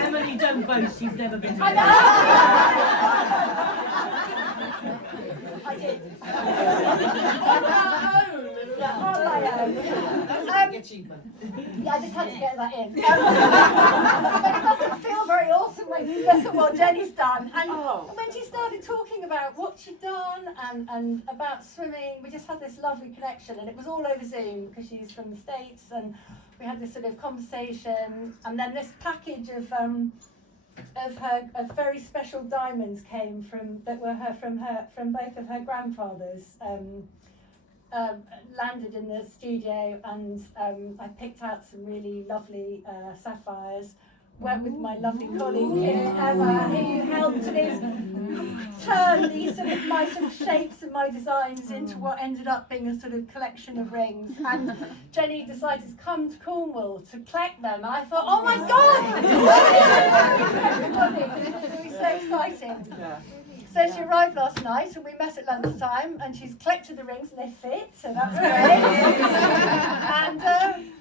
Emily, don't boast, you've never been to I did. On my own. Yeah, I just had to get that in. But it doesn't feel very awesome when you look at what Jenny's done. And when she started talking about what she'd done and about swimming, we just had this lovely connection. And it was all over Zoom because she's from the States, and we had this sort of conversation. And then this package of very special diamonds came from both of her grandfathers. Landed in the studio, and I picked out some really lovely sapphires. Worked with my lovely colleague here, Emma, who helped sort of turn these my shapes and my designs into what ended up being a sort of collection of rings. And Jenny decided to come to Cornwall to collect them. And I thought, oh my God! It was so exciting. Yeah. So she arrived last night, and we met at lunchtime, and she's collected the rings, and they fit, so that's great.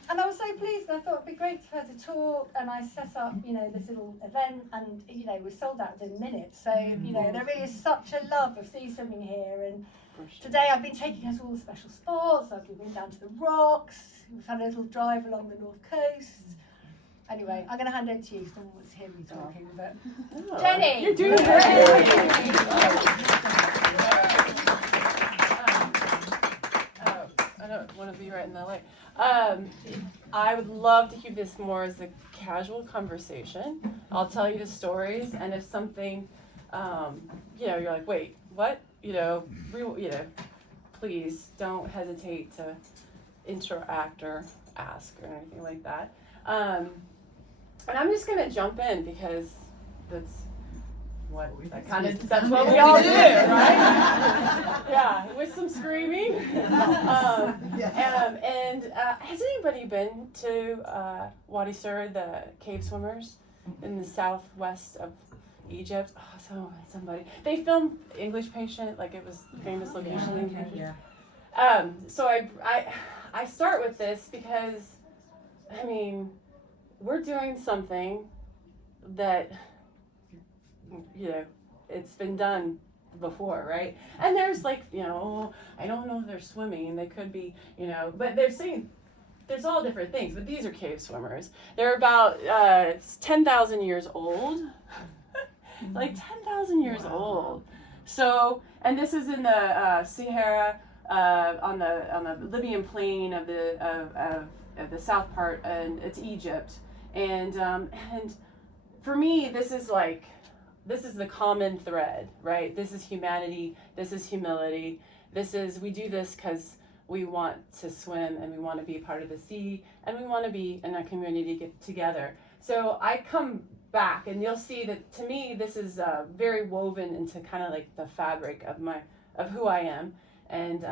And I was so pleased. I thought it'd be great for her to talk, and I set up, this little event, and we sold out within minutes. So there really is such a love of sea swimming here. And today I've been taking her to all the special spots. I've been down to the rocks. We've had a little drive along the north coast. Anyway, I'm going to hand over to you, because no one wants to hear me talking, but Jenny! You're doing great! I don't want to be right in the light. I would love to keep this more as a casual conversation. I'll tell you the stories, and if something, you're like, wait, what? Please don't hesitate to interact or ask or anything like that. And I'm just gonna jump in because that's what we all do, right? Yeah, with some screaming. Has anybody been to Wadi Sur, the cave swimmers in the southwest of Egypt? Oh, somebody. They filmed English Patient, like it was a famous location. English Patient. So I start with this because, we're doing something that, it's been done before, right? And there's I don't know if they're swimming, they could be, but they're saying there's all different things, but these are cave swimmers. They're about 10,000 years old, like 10,000 years old. So, and this is in the Sahara, on the Libyan plain of the south part, and it's Egypt. And for me, this is the common thread, right? This is humanity. This is humility. We do this because we want to swim, and we want to be a part of the sea, and we want to be in a community get together. So I come back, and you'll see that to me, this is very woven into kind of like the fabric of who I am, and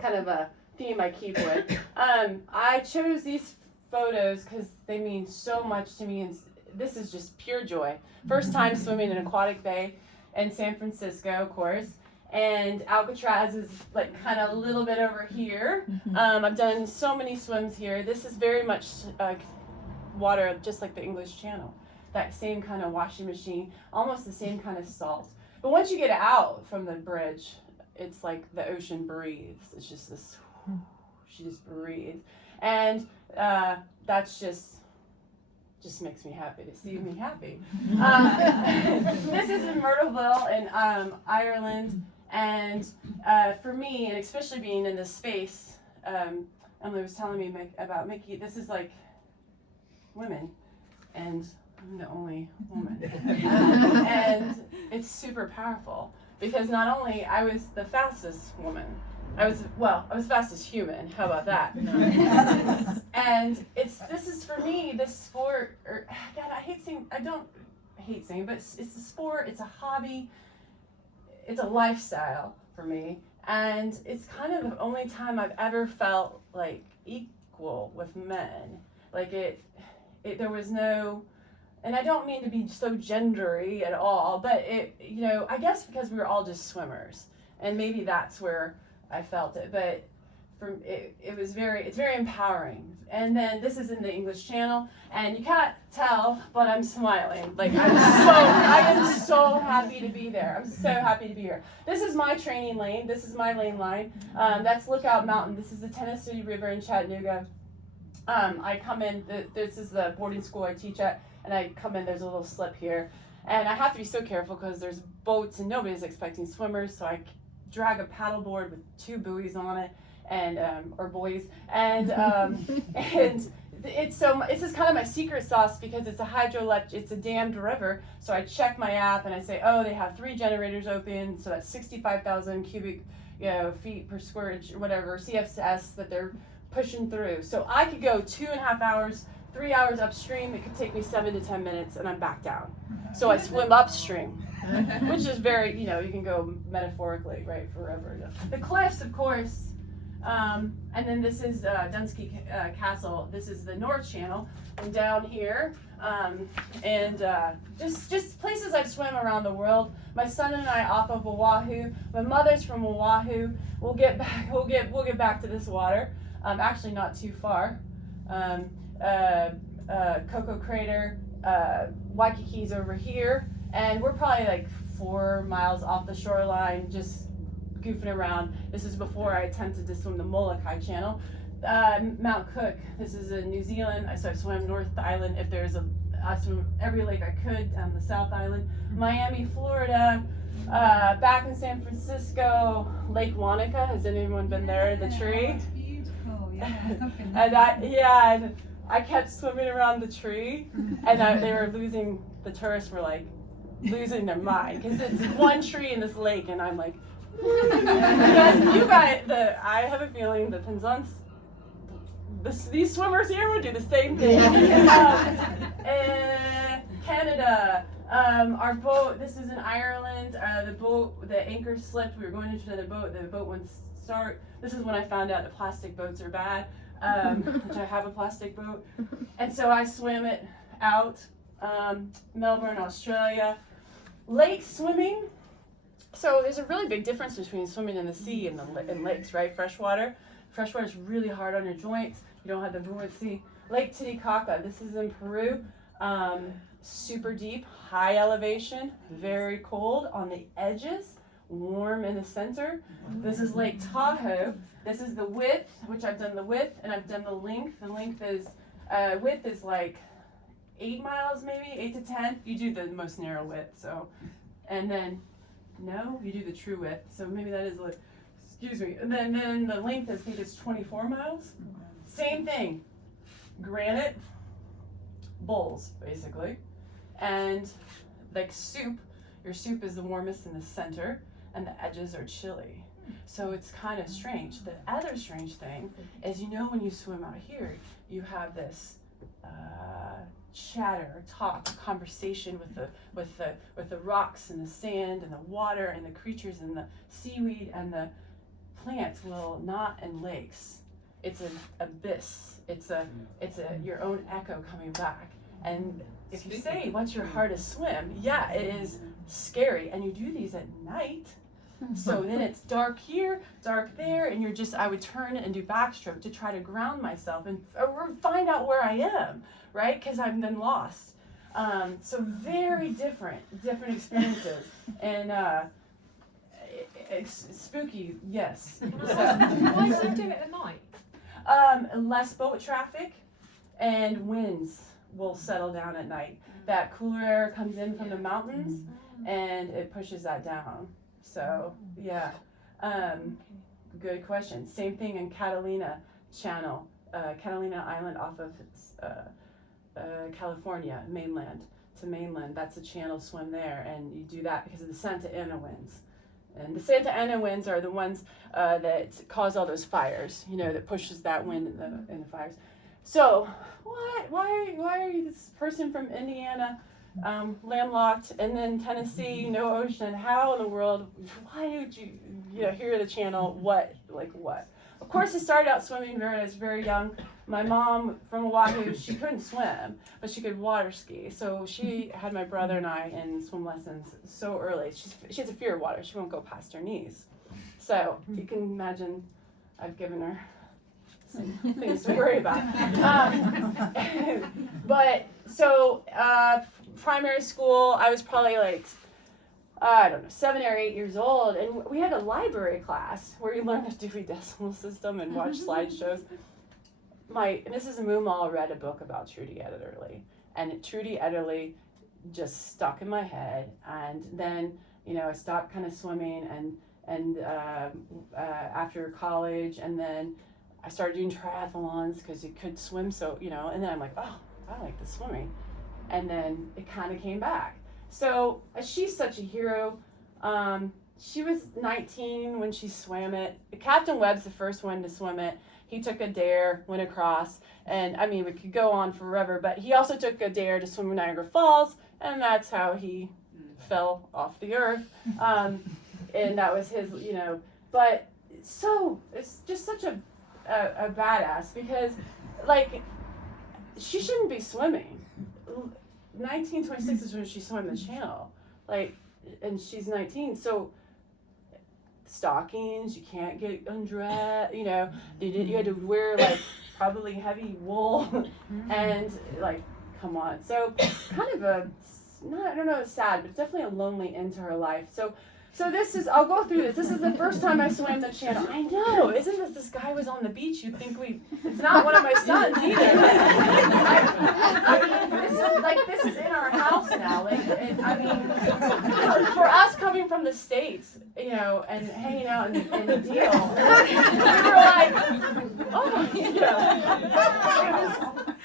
kind of a theme I keep with. I chose these photos because they mean so much to me, and this is just pure joy. First time swimming in Aquatic Bay in San Francisco, of course, and Alcatraz is like kind of a little bit over here. I've done so many swims here. This is very much water, just like the English Channel, that same kind of washing machine, almost the same kind of salt. But once you get out from the bridge, it's like the ocean breathes. It's just this, she just breathes. And that's just makes me happy to see me happy. This is in Myrtleville in Ireland, and for me, and especially being in this space, Emily was telling me about Mickey, this is like women, and I'm the only woman. And it's super powerful, because not only I was the fastest woman, I was fastest human. How about that? And this is for me, this sport, I don't hate singing, but it's a sport, it's a hobby, it's a lifestyle for me. And it's kind of the only time I've ever felt like equal with men. Like there was no, and I don't mean to be so gendery at all, but I guess because we were all just swimmers, and maybe that's where I felt it. But it's very empowering. And then this is in the English Channel, and you can't tell, but I'm smiling. Like I am so happy to be there. I'm so happy to be here. This is my training lane. This is my lane line. That's Lookout Mountain. This is the Tennessee River in Chattanooga. I come in. This is the boarding school I teach at, and I come in. There's a little slip here, and I have to be so careful because there's boats and nobody's expecting swimmers. So I drag a paddleboard with 2 buoys on it. And or buoys, and it's this is kind of my secret sauce because it's it's a dammed river. So I check my app and I say, oh, they have 3 generators open, so that's 65,000 cubic feet per square inch or whatever CFS that they're pushing through. So I could go 2.5 hours, 3 hours upstream. It could take me 7 to 10 minutes, and I'm back down. So I swim upstream, which is very you can go metaphorically right forever. The cliffs, of course. And then this is Dunsky Castle. This is the North Channel, and down here, just places I've swam around the world. My son and I off of Oahu. My mother's from Oahu. We'll get back to this water. Actually, not too far. Cocoa Crater, Waikiki's over here, and we're probably like 4 miles off the shoreline, just goofing around. This is before I attempted to swim the Molokai Channel. Mount Cook, this is in New Zealand. So I swam North Island. I swim every lake I could down the South Island. Miami, Florida, back in San Francisco, Lake Wanaka. Has anyone been there? The tree? It's beautiful. Yeah, and I kept swimming around the tree, and they were losing. The tourists were like losing their mind because it's one tree in this lake, and I'm like. I have a feeling the Penzance, these swimmers here would do the same thing. Canada, our boat, this is in Ireland, the anchor slipped, we were going into another boat, the boat wouldn't start. This is when I found out that plastic boats are bad, which I have a plastic boat. And so I swam it out, Melbourne, Australia. Lake swimming. So there's a really big difference between swimming in the sea and in lakes, right? Freshwater is really hard on your joints. You don't have the buoyancy. Lake Titicaca, this is in Peru. Super deep, high elevation, very cold on the edges, warm in the center. This is Lake Tahoe. This is the width, which I've done the width, and I've done the length. The length is, width is like 8 miles maybe, 8 to 10. You do the most narrow width, so, and then, no, you do the true width, so maybe that is like, excuse me, and then the length is, I think it's 24 miles. Same thing, granite, bowls, basically, and like soup, your soup is the warmest in the center, and the edges are chilly. So it's kind of strange. The other strange thing is, when you swim out here, you have this chatter, talk, conversation with the rocks and the sand and the water and the creatures and the seaweed and the plants. Well, not in lakes. It's an abyss. It's your own echo coming back. And if you say, what's your hardest swim? Yeah, it is scary. And you do these at night. So then it's dark here, dark there, and I would turn and do backstroke to try to ground myself and or find out where I am, right? Because I've been lost. So very different experiences. And it's spooky, yes. Why do they do it at night? Less boat traffic and winds will settle down at night. That cooler air comes in from the mountains and it pushes that down. So, yeah, good question. Same thing in Catalina Channel, Catalina Island off of California, mainland to mainland. That's a channel swim there, and you do that because of the Santa Ana winds. And the Santa Ana winds are the ones that cause all those fires, that pushes that wind in the fires. So, why are you this person from Indiana? Landlocked, and then Tennessee, no ocean. How in the world? Why would you hear the channel? What? Of course, I started out swimming when I was very young. My mom from Oahu, she couldn't swim, but she could water ski. So she had my brother and I in swim lessons so early. She has a fear of water. She won't go past her knees. So you can imagine I've given her some things to worry about. But so primary school, I was probably like, I don't know, 7 or 8 years old, and we had a library class where you learned the Dewey Decimal System and watch slideshows. My Mrs. Moomaw read a book about Trudy Ederle, and Trudy Ederle just stuck in my head. And then, you know, I stopped kind of swimming, and after college, and then I started doing triathlons because you could swim, so, you know, and then I'm like, oh, I like the swimming, and then it kind of came back. So she's such a hero. She was 19 when she swam it. Captain Webb's the first one to swim it. He took a dare, went across, and I mean, we could go on forever, but he also took a dare to swim Niagara Falls, and that's how he fell off the earth. And that was his, you know, but so it's just such a badass, because like, she shouldn't be swimming. 1926 is when she swam the channel, like, and she's 19, so stockings, you can't get undressed, you know, you had to wear like probably heavy wool, and like, come on. So kind of a, not, I don't know, sad, but definitely a lonely end to her life. So this is, I'll go through this. This is the first time I swam the channel. I know, isn't this guy was on the beach, you'd think it's not one of my sons either. I mean, this is in our house now. Like, I mean, for us coming from the States, you know, and hanging out in the deal, we were like, oh, you know.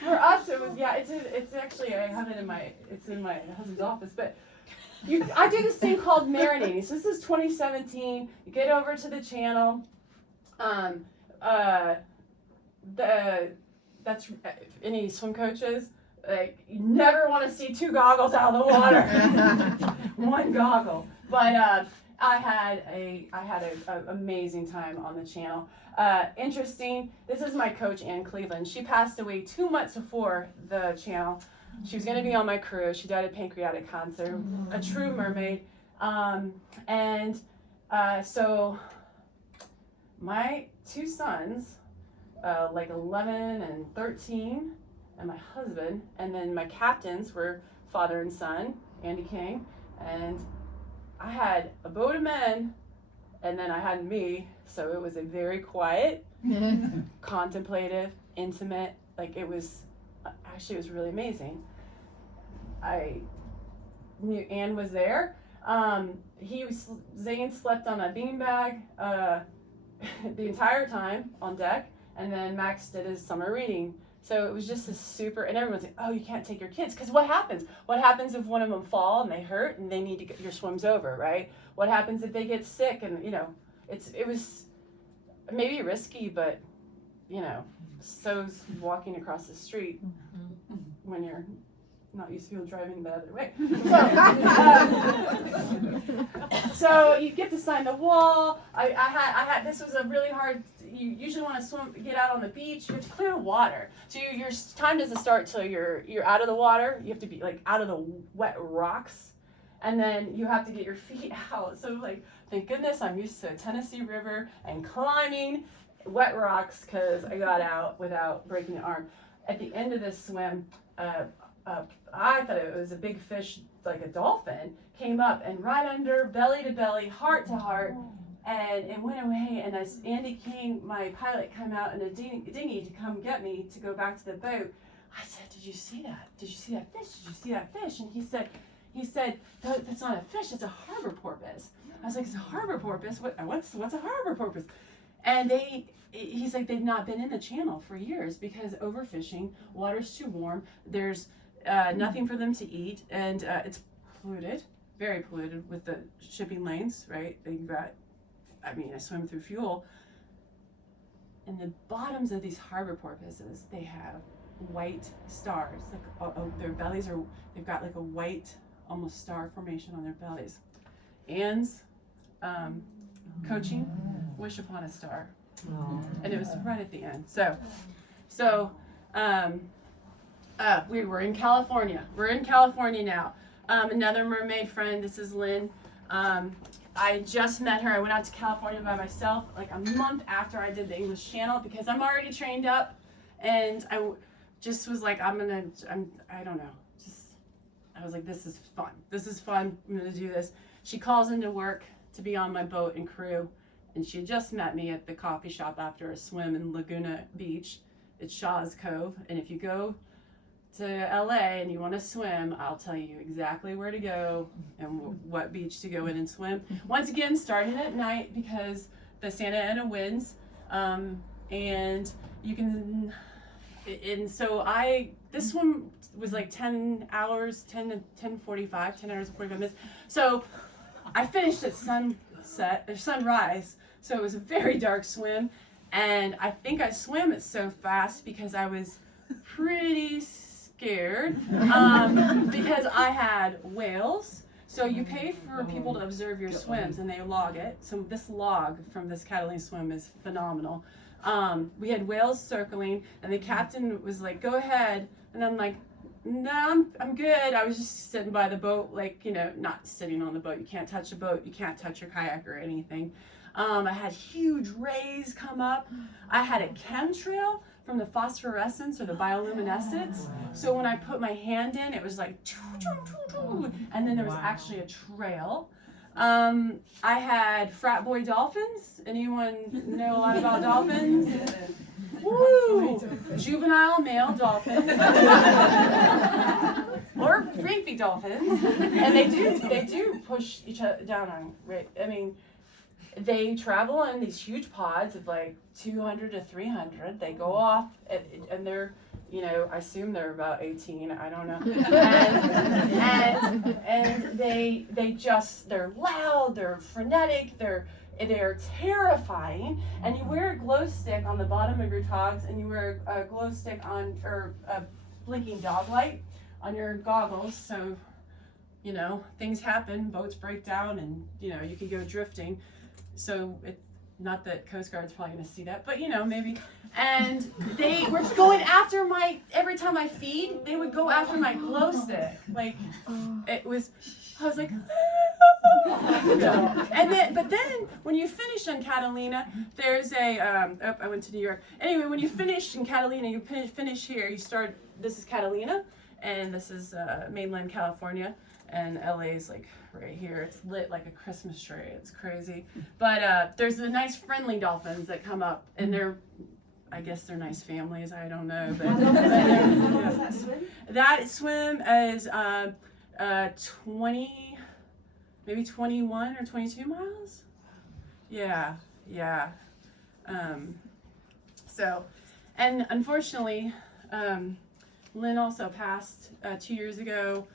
For us, it was, yeah, it's actually, I have it it's in my husband's office, but I do this thing called marinating. So this is 2017. You get over to the channel. That's any swim coaches, like, you never want to see 2 goggles out of the water. 1 goggle. But I had a amazing time on the channel. Interesting. This is my coach, Ann Cleveland. She passed away 2 months before the channel. She was going to be on my crew. She died of pancreatic cancer, a true mermaid. So my 2 sons, like 11 and 13, and my husband, and then my captains were father and son, Andy King, and I had a boat of men, and then I had me, so it was a very quiet, contemplative, intimate, like it was really amazing. I knew Ann was there. Zane slept on a beanbag the entire time on deck, and then Max did his summer reading. So it was just a super, and everyone's like, oh, you can't take your kids, because what happens? What happens if one of them fall and they hurt and they need to get, your swim's over, right? What happens if they get sick? And, you know, it was maybe risky, but, you know, so's walking across the street when you're not used to people driving the other way. So you get to sign the wall. I had this was a really hard. You usually want to swim, get out on the beach. You have to clear the water. So your time doesn't start till you're out of the water. You have to be like out of the wet rocks, and then you have to get your feet out. So like, thank goodness I'm used to a Tennessee River and climbing wet rocks, because I got out without breaking an arm. At the end of this swim, I thought it was a big fish, like a dolphin, came up and right under, belly to belly, heart to heart, and it went away. And as Andy King, my pilot, came out in a dinghy to come get me to go back to the boat, I said, did you see that? Did you see that fish? Did you see that fish? And he said, that's not a fish, it's a harbor porpoise. I was like, it's a harbor porpoise? What's a harbor porpoise? And he's like, they've not been in the channel for years because overfishing, water's too warm, there's nothing for them to eat, and it's polluted, very polluted with the shipping lanes, right? I swim through fuel. In the bottoms of these harbor porpoises, they have white stars, like their bellies they've got like a white, almost star formation on their bellies. Ann's coaching, wish upon a star. And it was right at the end. So we were in California. We're in California now. Another mermaid friend, this is Lynn. I just met her. I went out to California by myself like a month after I did the English Channel because I'm already trained up, and I just was like, I don't know. I was like, this is fun. This is fun. I'm gonna do this. She calls into work to be on my boat and crew, and she had just met me at the coffee shop after a swim in Laguna Beach. It's Shaw's Cove, and if you go to LA and you want to swim, I'll tell you exactly where to go and what beach to go in and swim. Once again, starting at night because the Santa Ana winds, and you can, and so this swim was like 10 hours and 45 minutes. So I finished at sunrise, so it was a very dark swim, and I think I swam it so fast because I was pretty scared because I had whales. So you pay for people to observe your swims and they log it. So this log from this Catalina swim is phenomenal. We had whales circling and the captain was like, go ahead. And I'm like, no, I'm good. I was just sitting by the boat, like, not sitting on the boat. You can't touch a boat. You can't touch your kayak or anything. I had huge rays come up. I had a chemtrail from the phosphorescence or the bioluminescence. So when I put my hand in, it was like, and then there was actually a trail. I had frat boy dolphins. Anyone know a lot about dolphins? Woo! Juvenile male dolphins. Or reefy dolphins. And they do push each other down on, right? I mean, they travel in these huge pods of like 200 to 300. They go off and they're, I assume they're about 18. I don't know. And they're loud. They're frenetic. They're terrifying. And you wear a glow stick on the bottom of your togs, and you wear a glow stick or a blinking dog light on your goggles. So, things happen. Boats break down, and you could go drifting. So not that Coast Guard's probably going to see that, but maybe. And they were going after every time I feed, they would go after my glow stick. Like, I was like, but then when you finish on Catalina, there's I went to New York. Anyway, when you finish in Catalina, you finish here, this is Catalina, and this is mainland California. And LA's like right here. It's lit like a Christmas tree. It's crazy. But there's the nice friendly dolphins that come up, and I guess they're nice families. I don't know. But that swim? That swim is 20, maybe 21 or 22 miles. Yeah. So, and unfortunately, Lynn also passed 2 years ago.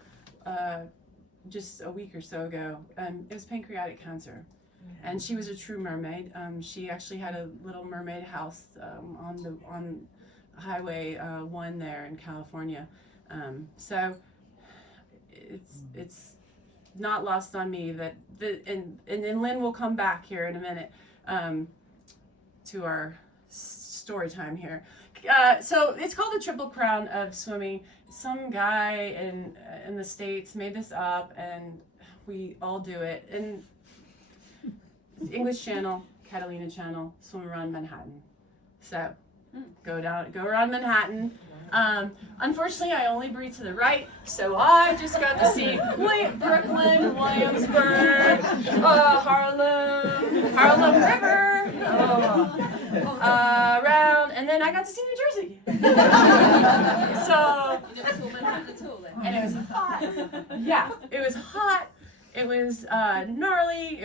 Just a week or so ago. It was pancreatic cancer, and she was a true mermaid. She actually had a little mermaid house on Highway 1 there in California. So it's not lost on me that and Lynn will come back here in a minute to our story time here. So it's called the Triple Crown of swimming. Some guy in the States made this up, and we all do it. And English Channel, Catalina Channel, swim around Manhattan. So go around Manhattan. Unfortunately, I only breathe to the right, so I just got to see Brooklyn, Williamsburg, Harlem River, around, and then I got to see New Jersey. So, and it was hot. Yeah, it was hot. It was gnarly.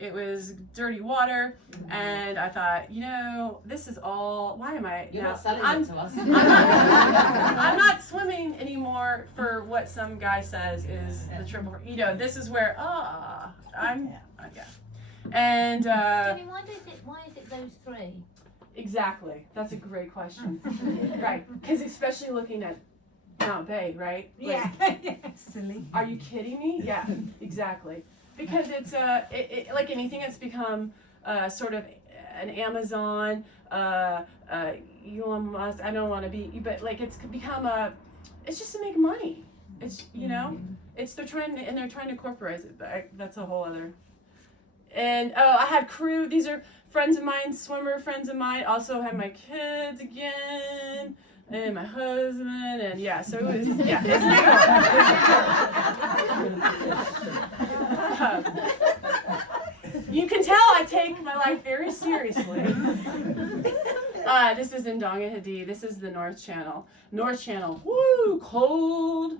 It was dirty water, and I thought, this is all. Why am I? You're not selling it to us. I'm not swimming anymore for what some guy says is the triple. This is where I'm. Yeah. And Jenny, why is it those three? Exactly. That's a great question. Right, because especially looking at Mount Bay, right? Yeah. Silly. Are you kidding me? Yeah, exactly. Because it's like anything, it's become sort of an Amazon. Elon Musk. I don't want to be, but like it's become it's just to make money. It's they're trying to corporate it. But that's a whole other And I had crew. These are friends of mine, swimmer friends of mine. Also had my kids again, and my husband, and yeah. So it was it's New York. You can tell I take my life very seriously. This is Ndonga Hadi. This is the North Channel. North Channel. Woo, cold.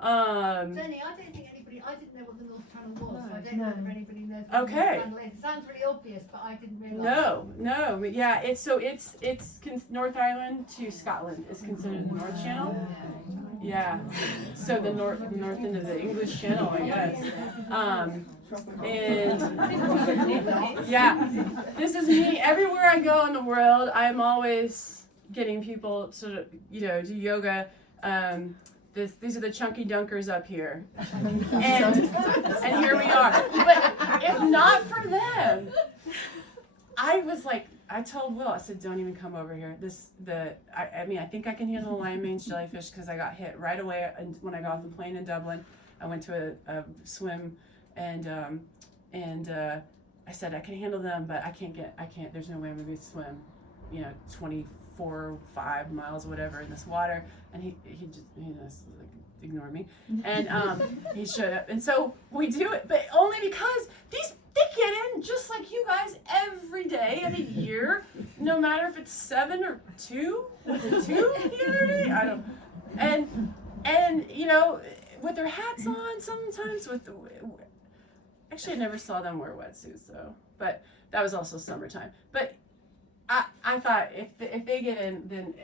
Jenny, I don't think anybody, I didn't know what the North Channel was, so I don't know if anybody knows what the Okay. North Channel is. It sounds really obvious, but I didn't realise. No, but yeah, it's North Ireland to Scotland is considered the North Channel. Yeah, so the north end of the English Channel, I guess. And yeah, this is me. Everywhere I go in the world, I'm always getting people to do yoga. These are the chunky dunkers up here, and here we are. But if not for them, I told Will, I said, don't even come over here. I think I can handle a lion mange jellyfish because I got hit right away when I got off the plane in Dublin. I went to a swim, and I said I can handle them, but I can't. There's no way I'm gonna be able to swim, 24, 5 miles, whatever, in this water. And he just like ignore me, and he showed up, and so we do it, but only because they get in just like you guys every day of the year, no matter if it's 7 or 2. Was it 2 the other day? I don't. And with their hats on, sometimes actually I never saw them wear wetsuits though, but that was also summertime. But I thought if they get in, then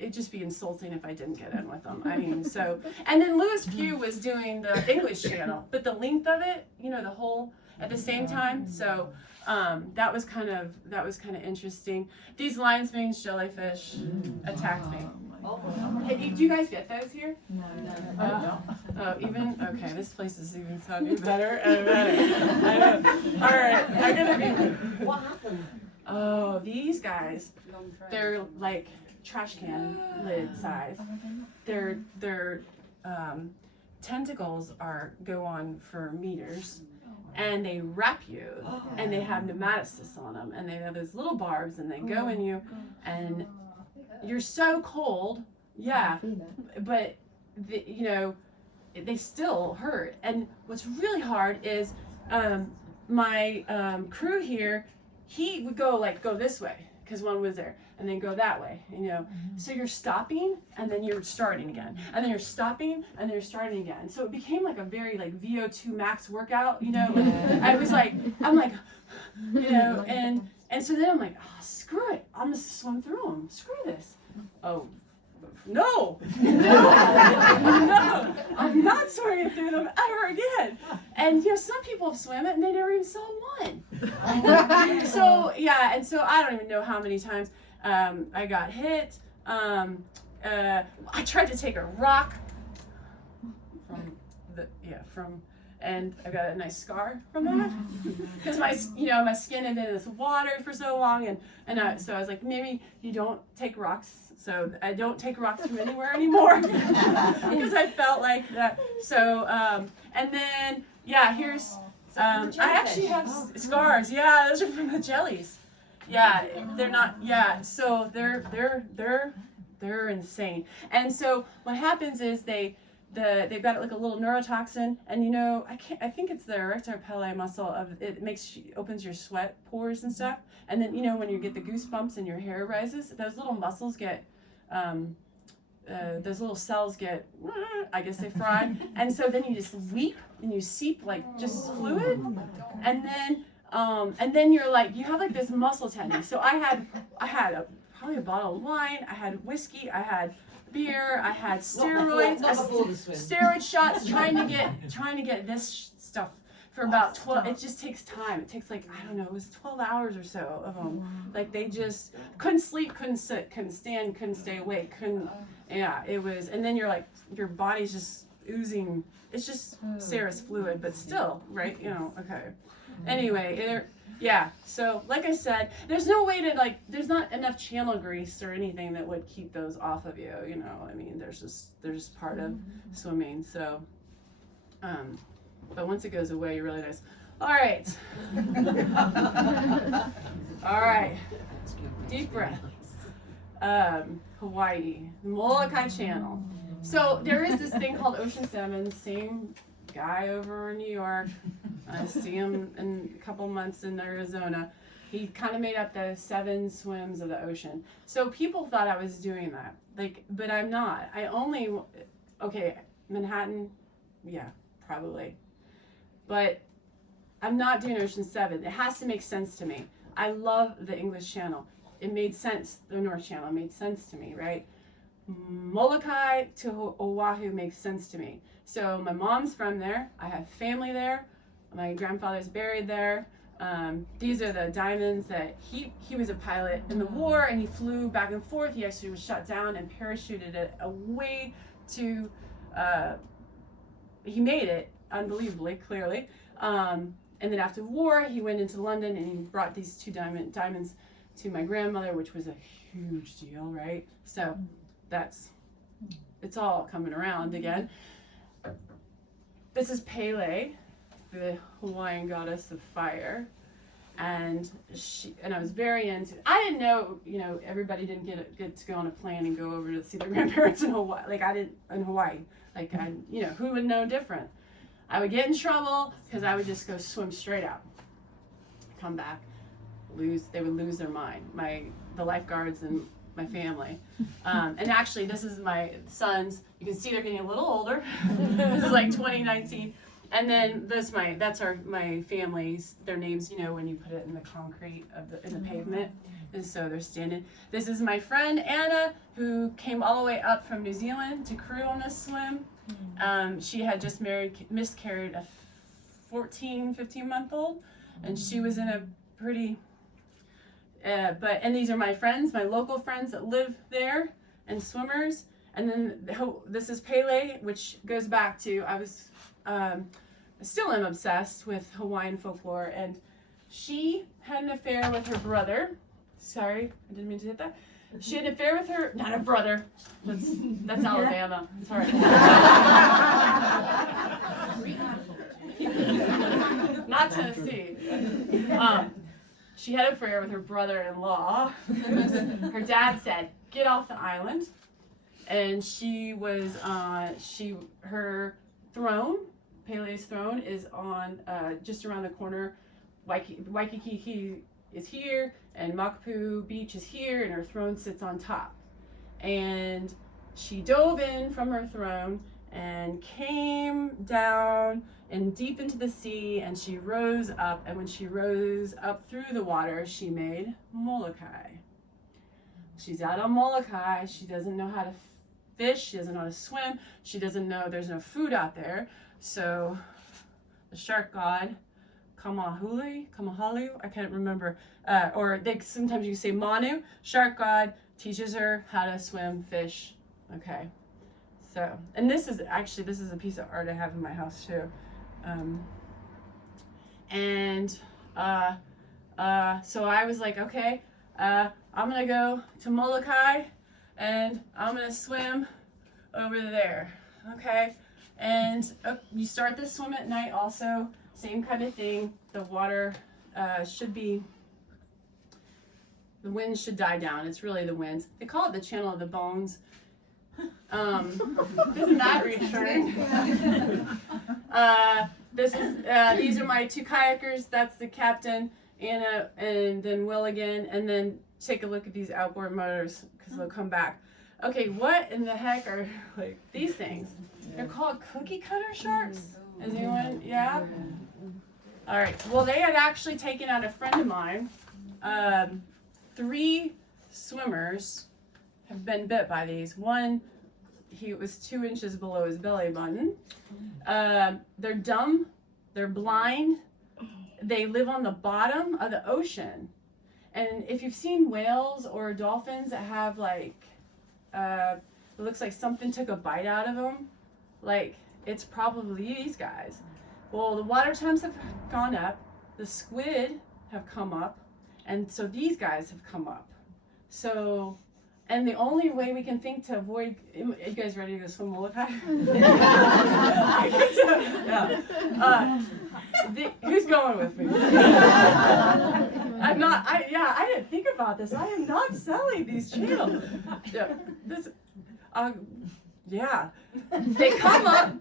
it'd just be insulting if I didn't get in with them. I mean, so, and then Louis Pugh was doing the English Channel, but the length of it, the whole at the same time. So that was kind of interesting. These lion's mange jellyfish attacked me. Hey, do you guys get those here? No. Okay, this place is even sounding better and better. I know. All right, I'm gonna be. What happened? Oh, these guys, they're like trash can lid size. Their tentacles go on for meters, and they wrap you, and they have pneumatocysts on them, and they have those little barbs, and they go in you, and you're so cold, yeah, but they still hurt. And what's really hard is my crew here, he would go this way because one was there, and then go that way, so you're stopping and then you're starting again, and then you're stopping and then you're starting again. So it became like a very VO2 max workout, I was I'm like, and so then I'm like, oh, screw it, I'm gonna swim through them, screw this. Oh, no, I'm not swimming through them ever again. And some people have swam it and they never even saw one. So yeah, and so I don't even know how many times I got hit. I tried to take a rock and I got a nice scar from that because my skin had been in this water for so long, and so I was like, maybe you don't take rocks. So I don't take rocks from anywhere anymore because I felt like that. So and then here's I actually have scars. Yeah, those are from the jellies. Yeah, they're not. Yeah, so they're insane. And so what happens is they've got like a little neurotoxin, and I think it's the erector pili muscle opens your sweat pores and stuff, and then when you get the goosebumps and your hair rises, those little muscles get those little cells get, I guess they fry, and so then you just weep and you seep like just fluid, and then you're like, you have like this muscle tendon. So I had probably a bottle of wine, I had whiskey, I had beer, I had steroids, steroid shots, trying to get this stuff for about 12. It just takes time. It takes it was 12 hours or so of them. Like they just couldn't sleep, couldn't sit, couldn't stand, couldn't stay awake, couldn't. Yeah, it was. And then you're like, your body's just oozing. It's just serous fluid, but still, right? Okay. Anyway, yeah. So like I said, there's no way to there's not enough channel grease or anything that would keep those off of you. I mean, they're just part of swimming. So, but once it goes away, you realize, All right. All right. Deep breath. Hawaii, the Molokai Channel. So there is this thing called Ocean 7, same guy over in New York. I see him in a couple months in Arizona. He kind of made up the 7 swims of the ocean. So people thought I was doing that, but I'm not. Okay, Manhattan, yeah, probably. But I'm not doing Ocean 7. It has to make sense to me. I love the English Channel. It made sense, the North Channel made sense to me, right? Molokai to Oahu makes sense to me. So my mom's from there. I have family there. My grandfather's buried there. These are the diamonds that he was a pilot in the war, and he flew back and forth. He actually was shot down and parachuted it away to, he made it, unbelievably, clearly. And then after the war, he went into London and he brought these 2 diamonds to my grandmother, which was a huge deal, right? So it's all coming around again. This is Pele, the Hawaiian goddess of fire. And I was very into, I didn't know, everybody didn't get to go on a plane and go over to see their grandparents in Hawaii. In Hawaii. Who would know different? I would get in trouble because I would just go swim straight out. Come back, they would lose their mind. The lifeguards and my family. And actually, this is my sons. You can see they're getting a little older. This is like 2019. And then that's my family's, their names, when you put it in the concrete in the pavement. And so they're standing. This is my friend Anna, who came all the way up from New Zealand to crew on this swim. She had just miscarried a 15-month-old, and she was in a pretty, and these are my friends, my local friends that live there, and swimmers. And then this is Pele, which goes back to, I still am obsessed with Hawaiian folklore, and she had an affair with her brother. Sorry, I didn't mean to hit that. She had an affair with not a brother. That's Alabama. Sorry. Not Tennessee. She had an affair with her brother-in-law. Her dad said, "Get off the island." And her throne, Pele's throne, is on just around the corner. Waikiki is here, and Makapu Beach is here, and her throne sits on top. And she dove in from her throne and came down and deep into the sea, and she rose up, and when she rose up through the water, she made Molokai. She's out on Molokai. She doesn't know how to fish. She doesn't know how to swim. She doesn't know there's no food out there. So the shark god, Kamahalu, I can't remember, sometimes you say Manu, shark god, teaches her how to swim, fish. Okay, so, and this is a piece of art I have in my house too. So I was like, okay, I'm gonna go to Molokai and I'm gonna swim over there, okay? And you start this swim at night also, same kind of thing. The water the wind should die down. It's really the winds. They call it the channel of the bones. Isn't that reassuring? These are my 2 kayakers. That's the captain, Anna, and then Will again. And then take a look at these outboard motors because they'll come back. Okay, what in the heck are these things? They're called cookie cutter sharks. Is anyone? Yeah? All right. Well, they had actually taken out a friend of mine. 3 swimmers have been bit by these. One, he was 2 inches below his belly button. They're dumb. They're blind. They live on the bottom of the ocean. And if you've seen whales or dolphins that have it looks like something took a bite out of them, it's probably these guys. Well, the water temps have gone up, the squid have come up, and so these guys have come up. So, and the only way we can think to avoid, are you guys ready to swim Molokai? Yeah. Who's going with me? I didn't think about this. I am not selling these channels. They come up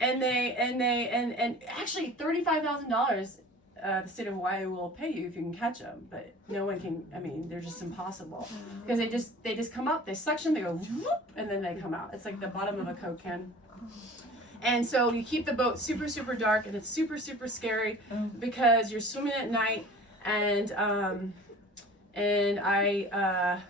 and actually $35,000 the state of Hawaii will pay you if you can catch them, but no one can. I mean, they're just impossible because they just come up, they suction, they go whoop, and then they come out. It's like the bottom of a Coke can. And so you keep the boat super, super dark, and it's super, super scary because you're swimming at night. And I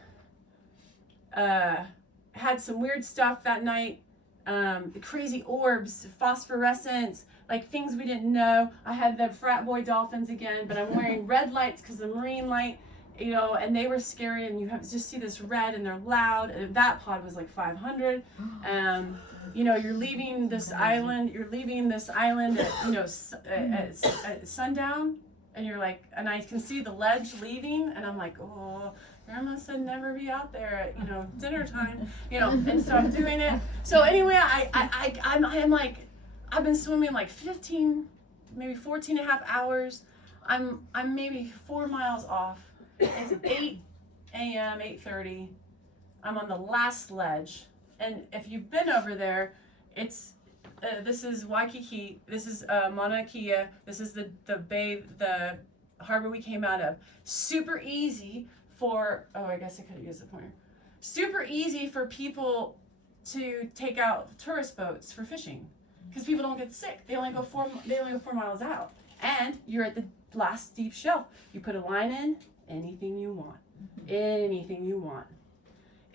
had some weird stuff that night. The crazy orbs, phosphorescence, like things we didn't know. I had the frat boy dolphins again, but I'm wearing red lights because the marine light, you know, and they were scary, and you have just see this red, and they're loud. And that pod was like 500. You know, you're leaving this island at, you know, at sundown, and you're like, and I can see the ledge leaving, and I'm like, oh, Grandma said never be out there at, you know, dinner time, you know, and so I'm doing it. So anyway, I'm like, I've been swimming like 15, maybe 14 and a half hours. I'm maybe 4 miles off. It's 8 a.m., 8:30. I'm on the last sledge. And if you've been over there, it's, this is Waikiki, this is Mauna Kea, this is the bay, the harbor we came out of. Super easy for, oh, I guess I could have used the pointer. Super easy for people to take out tourist boats for fishing because people don't get sick. They only go 4 miles out, and you're at the last steep shelf. You put a line in, anything you want, anything you want.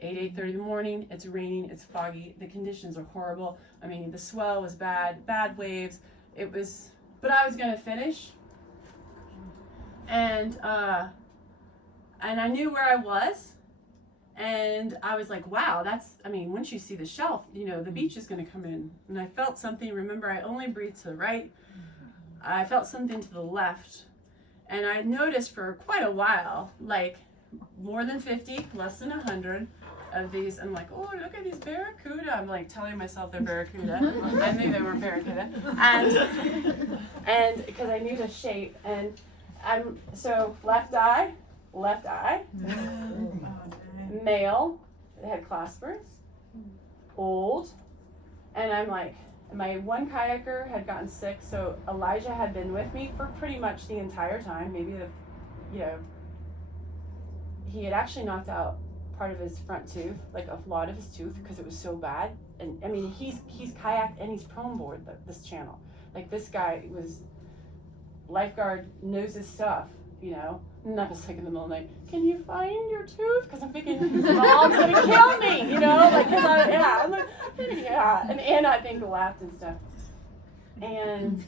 8:30 in the morning. It's raining. It's foggy. The conditions are horrible. I mean, the swell was bad. Bad waves. It was, but I was gonna finish, and I knew where I was, and I was like, wow, that's, I mean, once you see the shelf, you know, the beach is going to come in. And I felt something, remember, I only breathed to the right. I felt something to the left. And I noticed for quite a while, like more than 50, less than 100 of these. I'm like, oh, look at these barracuda. I'm like telling myself they're barracuda. I knew they were barracuda. And because I knew the shape. And so left eye, male, they had claspers, old, and I'm like, my one kayaker had gotten sick, so Elijah had been with me for pretty much the entire time. Maybe he had actually knocked out part of his front tooth, like a lot of his tooth, because it was so bad. And I mean, he's kayaked and he's prone board this channel. Like this guy was lifeguard, knows his stuff, you know. And I was like in the middle of the night, can you find your tooth? Because I'm thinking, Mom's going to kill me, you know? Like, cause I'm like, yeah. And Anna, I think, laughed and stuff. And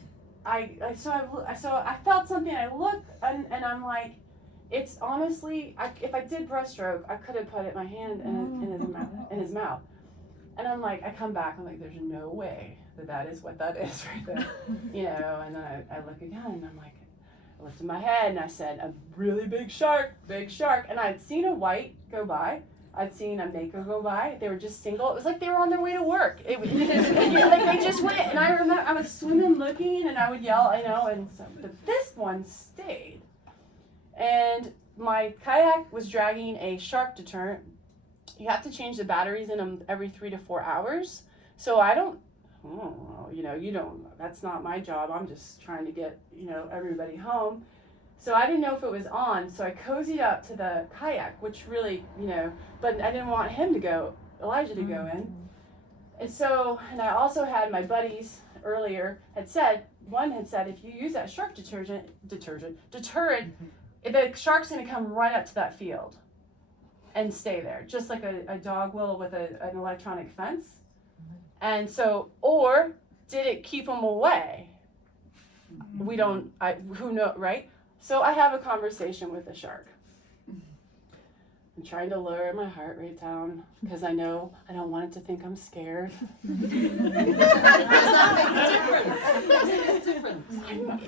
so I felt something, I looked, and I'm like, it's honestly, if I did breaststroke, I could have put it my hand in his mouth. And I'm like, I come back, I'm like, there's no way that is what that is right there. You know, and then I look again, and I'm like, I lifted my head and I said, a really big shark. And I'd seen a white go by. I'd seen a mako go by. They were just single. It was like they were on their way to work. Like they just went. And I remember I was swimming, looking, and I would yell, you know, and so, but this one stayed. And my kayak was dragging a shark deterrent. You have to change the batteries in them every 3 to 4 hours. So I don't know, you don't, that's not my job. I'm just trying to get, you know, everybody home. So I didn't know if it was on. So I cozied up to the kayak, which really, you know, but I didn't want him to go, Elijah to go in. And so, and I also had my buddies earlier one had said, if you use that shark deterrent, the shark's going to come right up to that field and stay there, just like a dog will with an electronic fence. And so, or did it keep them away? We don't, who knows, right? So I have a conversation with the shark. I'm trying to lower my heart rate down because I know I don't want it to think I'm scared. Does that make a difference?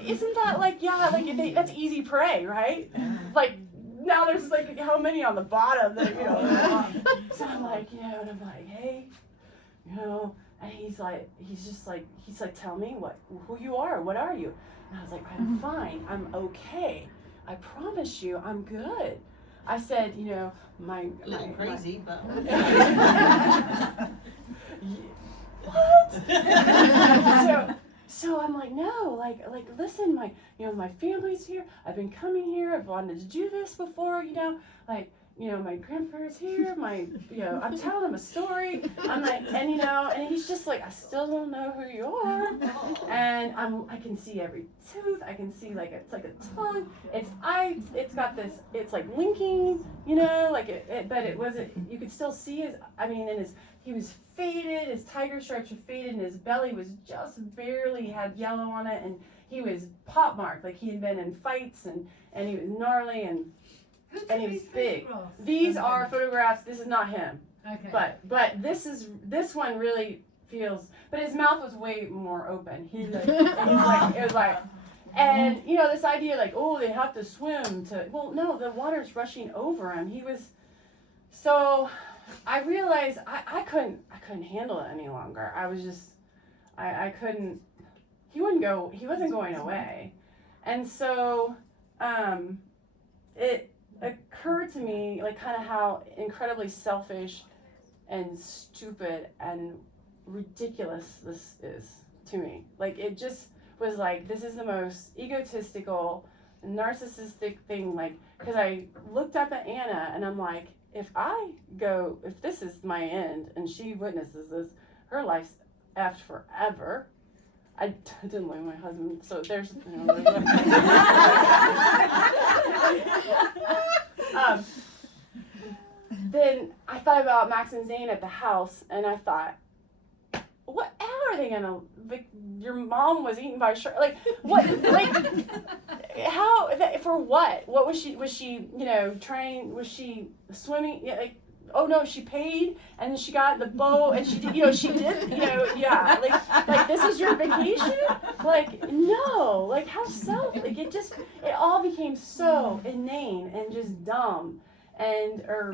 Isn't that like, yeah, like that's easy prey, right? Like now there's like how many on the bottom that, you know. So I'm like, you know, and I'm like, hey, you know, And he's just like, tell me who you are, what are you? And I was like, I'm fine, I'm okay. I promise you, I'm good. I said, you know, A little crazy, but. What? So I'm like, no, like listen, my family's here. I've been coming here. I've wanted to do this before, my grandparents here. I'm telling him a story. I'm like, and he's just like, I still don't know who you are. And I can see every tooth. I can see it's like a tongue. It's got this. It's like linking, but it wasn't. You could still see he was faded, his tiger stripes were faded, and his belly was just barely had yellow on it, and he was pockmarked, like he had been in fights, and he was gnarly, and he was big. These are photographs. This is not him. Okay. But this one really feels. But his mouth was way more open. It was like, and this idea like, oh, they have to swim to. Well, no, the water's rushing over him. So I realized I couldn't handle it any longer. I was just I couldn't. He wasn't going away, and so it occurred to me like kind of how incredibly selfish and stupid and ridiculous this is to me. Like it just was like, this is the most egotistical, narcissistic thing. Like, because I looked up at Anna and I'm like, if this is my end and she witnesses this, her life's effed forever. I didn't leave my husband, so there's. Then I thought about Max and Zane at the house, and I thought, how are they gonna? Like, your mom was eaten by a shark. Like what? Like how? For what? What was she? Was she trained? Was she swimming? Yeah, like. Oh no, she paid and then she got the boat and she did, yeah, like this is your vacation? Like, no, like how it all became so inane and just dumb I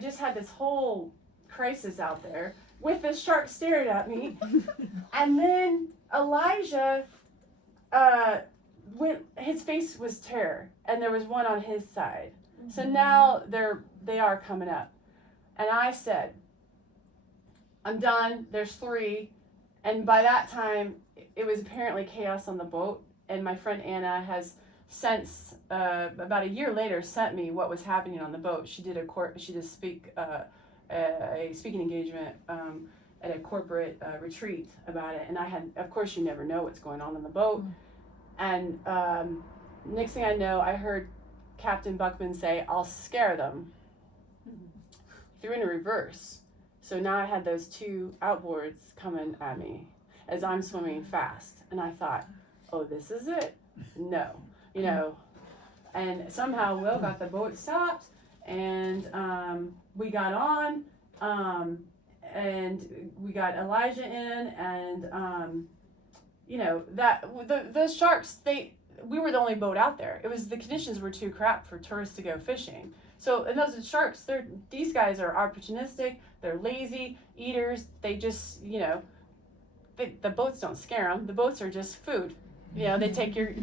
just had this whole crisis out there with this shark staring at me. And then Elijah, his face was terror and there was one on his side. So now they are coming up. And I said, I'm done. There's 3. And by that time, it was apparently chaos on the boat. And my friend Anna has since, about a year later, sent me what was happening on the boat. She did a speaking engagement at a corporate retreat about it. And of course, you never know what's going on the boat. And next thing I know, I heard Captain Buckman say, I'll scare them. Threw in a reverse. So now I had those 2 outboards coming at me as I'm swimming fast. And I thought, oh, this is it? No. And somehow Will got the boat stopped and we got on and we got Elijah in and, the sharks, we were the only boat out there. The conditions were too crap for tourists to go fishing. So, and those sharks, these guys are opportunistic, they're lazy, eaters, they just, the boats don't scare them. The boats are just food. They take your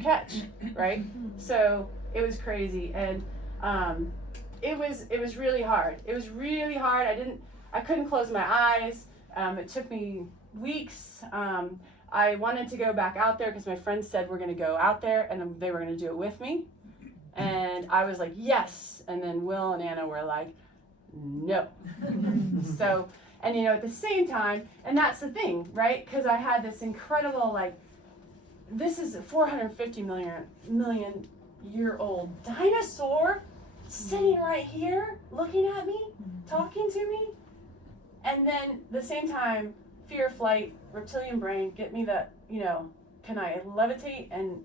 catch, right? So it was crazy. And it was really hard. It was really hard. I couldn't close my eyes. It took me weeks. I wanted to go back out there because my friends said we're going to go out there and they were going to do it with me. And I was like, yes. And then Will and Anna were like, no. So, and at the same time, and that's the thing, right? Because I had this incredible, this is a 450 million year old dinosaur sitting right here looking at me, talking to me. And then the same time, fear, flight, reptilian brain, get me that, can I levitate? And,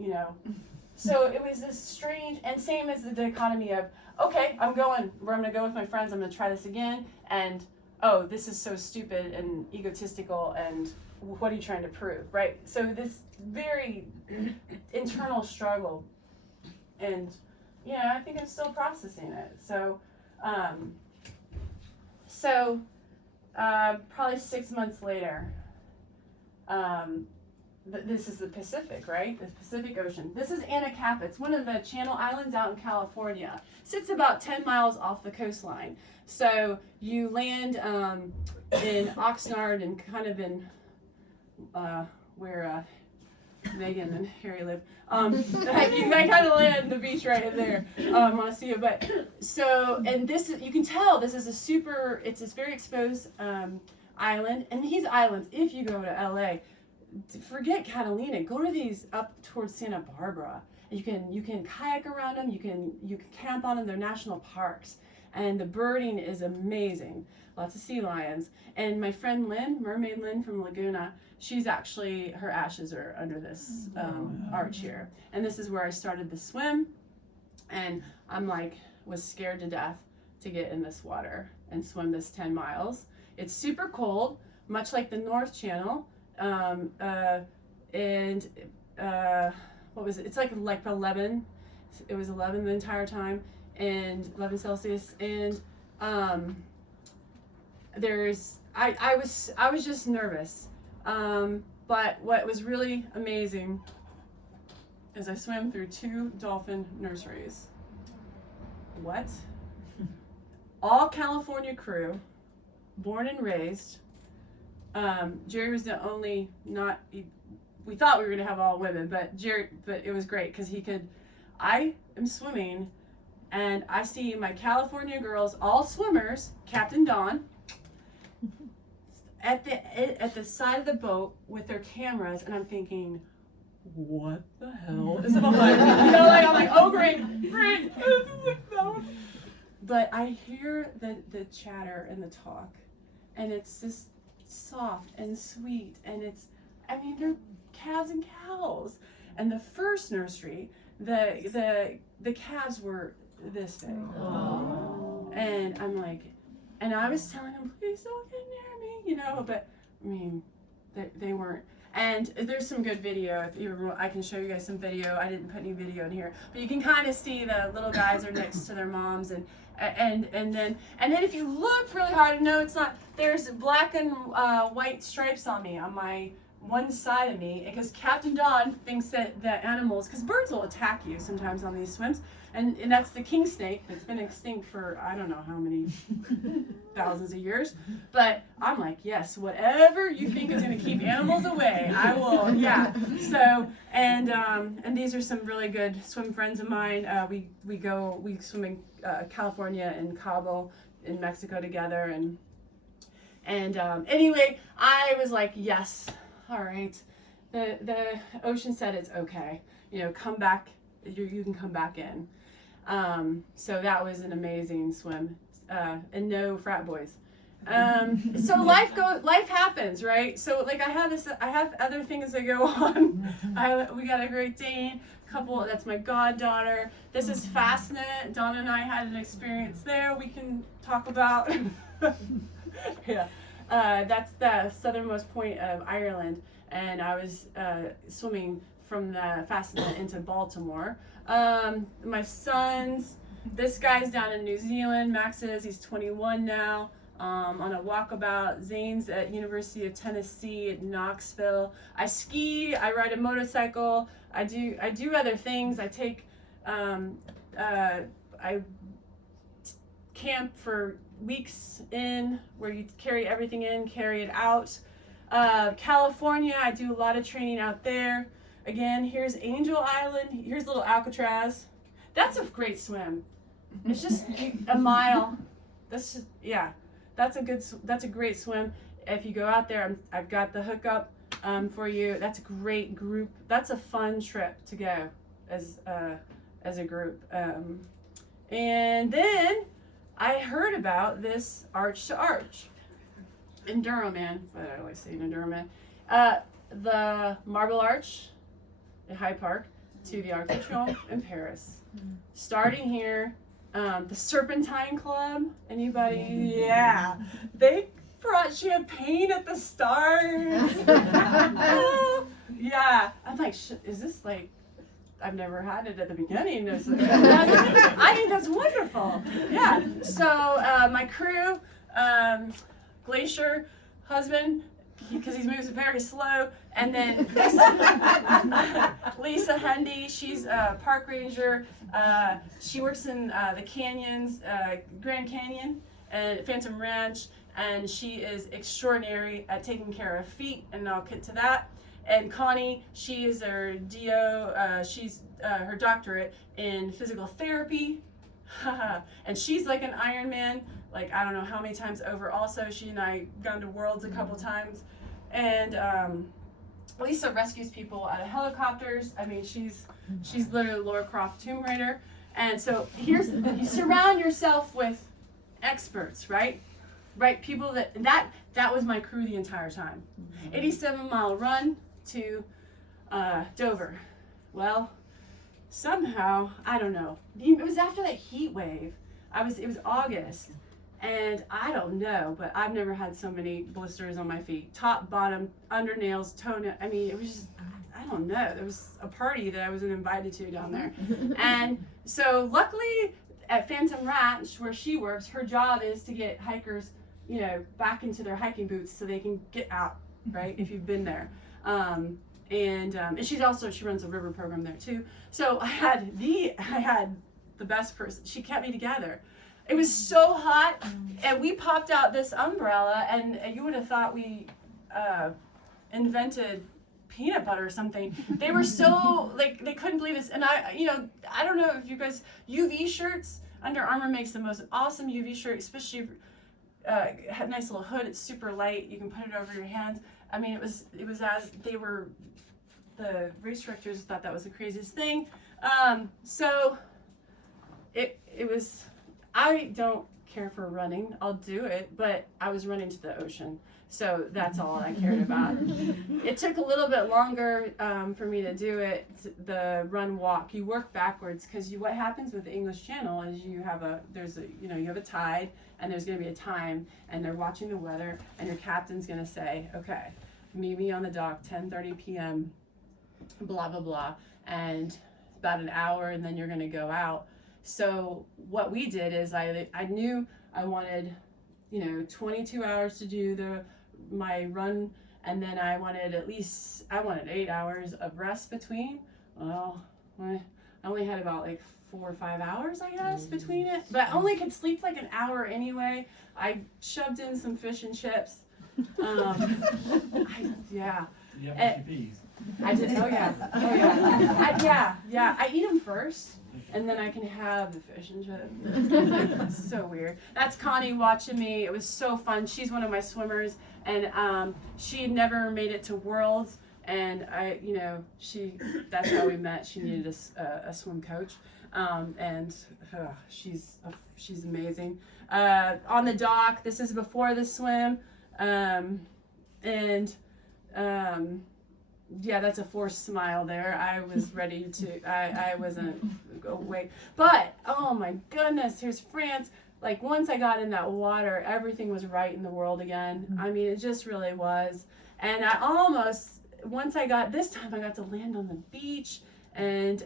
so it was this strange, and same as the dichotomy of, okay, I'm going to go with my friends, I'm going to try this again, and, oh, this is so stupid and egotistical, and what are you trying to prove, right? So this very internal struggle, and, I think I'm still processing it. So probably 6 months later, this is the Pacific, right? The Pacific Ocean. This is Anacapa. It's one of the Channel Islands out in California. Sits about 10 miles off the coastline. So you land in Oxnard and kind of in where Megan and Harry live. You kind of land the beach right in there, Montecito. But so, and this is, you can tell this is it's this very exposed island. And these islands, if you go to LA, forget Catalina, go to these up towards Santa Barbara. You can kayak around them, you can camp on them. They're national parks, and the birding is amazing. Lots of sea lions. And my friend Lynn, Mermaid Lynn from Laguna, she's actually, her ashes are under this arch here. And this is where I started the swim. And I'm like, was scared to death to get in this water and swim this 10 miles. It's super cold, much like the North Channel. What was it? It's like 11. It was 11 the entire time, and 11 Celsius. And I was just nervous. But what was really amazing is I swam through 2 dolphin nurseries. What? All California crew, born and raised. Jerry was the only we thought we were gonna have all women, but it was great because I am swimming and I see my California girls, all swimmers, Captain Dawn, at the side of the boat with their cameras, and I'm thinking, what the hell is behind me? I'm like, oh great. But I hear the chatter and the talk, and it's just soft and sweet, and they're calves and cows. And the first nursery, the calves were this big. Aww. And I'm like, and I was telling them, please don't get near me, but I mean, they weren't. And there's some good video. I can show you guys some video. I didn't put any video in here, but you can kind of see the little guys are next to their moms, and then if you look really hard, no, it's not. There's black and white stripes on me on my one side of me, because Captain Dawn thinks that the animals, because birds will attack you sometimes on these swims, and that's the king snake that's been extinct for I don't know how many thousands of years. But I'm like, yes, whatever you think is going to keep animals away, I will. Yeah. So and these are some really good swim friends of mine. We swim in California and Cabo in Mexico together, and anyway, I was like, yes, all right. The ocean said it's okay. Come back. You can come back in. So that was an amazing swim, and no frat boys. So life happens, right? So like I have other things that go on. We got a Great Dane couple. That's my goddaughter. This is Fastnet. Donna and I had an experience there. We can talk about. Yeah. That's the southernmost point of Ireland, and I was swimming from the Fastnet into Baltimore. My sons, this guy's down in New Zealand, Max he's 21 now, on a walkabout. Zane's at University of Tennessee at Knoxville. I ski, I ride a motorcycle, I do other things. I take, I camp for weeks in, where you carry everything in, carry it out. California, I do a lot of training out there. Again, here's Angel Island. Here's little Alcatraz. That's a great swim. It's just a mile. That's a great swim. If you go out there, I've got the hookup for you. That's a great group. That's a fun trip to go as a group. And then I heard about this Arch to Arch, Enduroman, but I always say Enduroman. The Marble Arch at Hyde Park to the Arc Triathlon in Paris. Starting here, the Serpentine Club. Anybody? Yeah, they brought champagne at the start. Oh, yeah, I'm like, is this like? I've never had it at the beginning. I think that's wonderful. Yeah. So my crew, Glacier husband, because he moves very slow. And then Lisa Hendy, she's a park ranger. She works in the canyons, Grand Canyon and Phantom Ranch, and she is extraordinary at taking care of feet, and I'll get to that. And Connie, she is her DO, she's her doctorate in physical therapy, and she's like an Ironman, like I don't know how many times over. Also, she and I gone to Worlds a couple times, and Lisa rescues people out of helicopters. I mean, she's literally Laura Croft Tomb Raider. And so here's, you surround yourself with experts, right? Right, people that was my crew the entire time. 87-mile run to Dover. Well, somehow, I don't know. It was after that heat wave. It was August, and I don't know, but I've never had so many blisters on my feet. Top, bottom, under nails, toenail. I mean, it was just, I don't know. There was a party that I wasn't invited to down there. And so luckily at Phantom Ranch, where she works, her job is to get hikers, you know, back into their hiking boots so they can get out, right? If you've been there. And she runs a river program there too. So I had the best person. She kept me together. It was so hot, and we popped out this umbrella, and you would have thought we invented peanut butter or something. They were so, like, they couldn't believe this. And I don't know if you guys, UV shirts, Under Armour makes the most awesome UV shirt, especially had a nice little hood. It's super light. You can put it over your hands. I mean, it was as they were, the race directors thought that was the craziest thing. So it was, I don't care for running. I'll do it, but I was running to the ocean. So that's all I cared about. It took a little bit longer for me to do it, the run walk. You work backwards, because what happens with the English Channel is you have a tide, and there's going to be a time, and they're watching the weather, and your captain's going to say, okay, meet me on the dock 10:30 p.m. blah blah blah, and about an hour, and then you're going to go out. So what we did is I knew I wanted 22 hours to do my run, and then I wanted 8 hours of rest between. Well, I only had about like 4 or 5 hours, I guess, between it, but I only could sleep like an hour anyway. I shoved in some fish and chips. Yeah. You have recipes. I did. Oh yeah. Yeah. I eat them first, and then I can have the fish and chips. So weird. That's Connie watching me. It was so fun. She's one of my swimmers, and she had never made it to Worlds, and that's how we met. She needed a swim coach, and she's amazing. On the dock, this is before the swim, yeah, that's a forced smile there. I was ready to, I wasn't awake. But, oh my goodness, here's France. Like, once I got in that water, everything was right in the world again. I mean, it just really was. And this time I got to land on the beach, and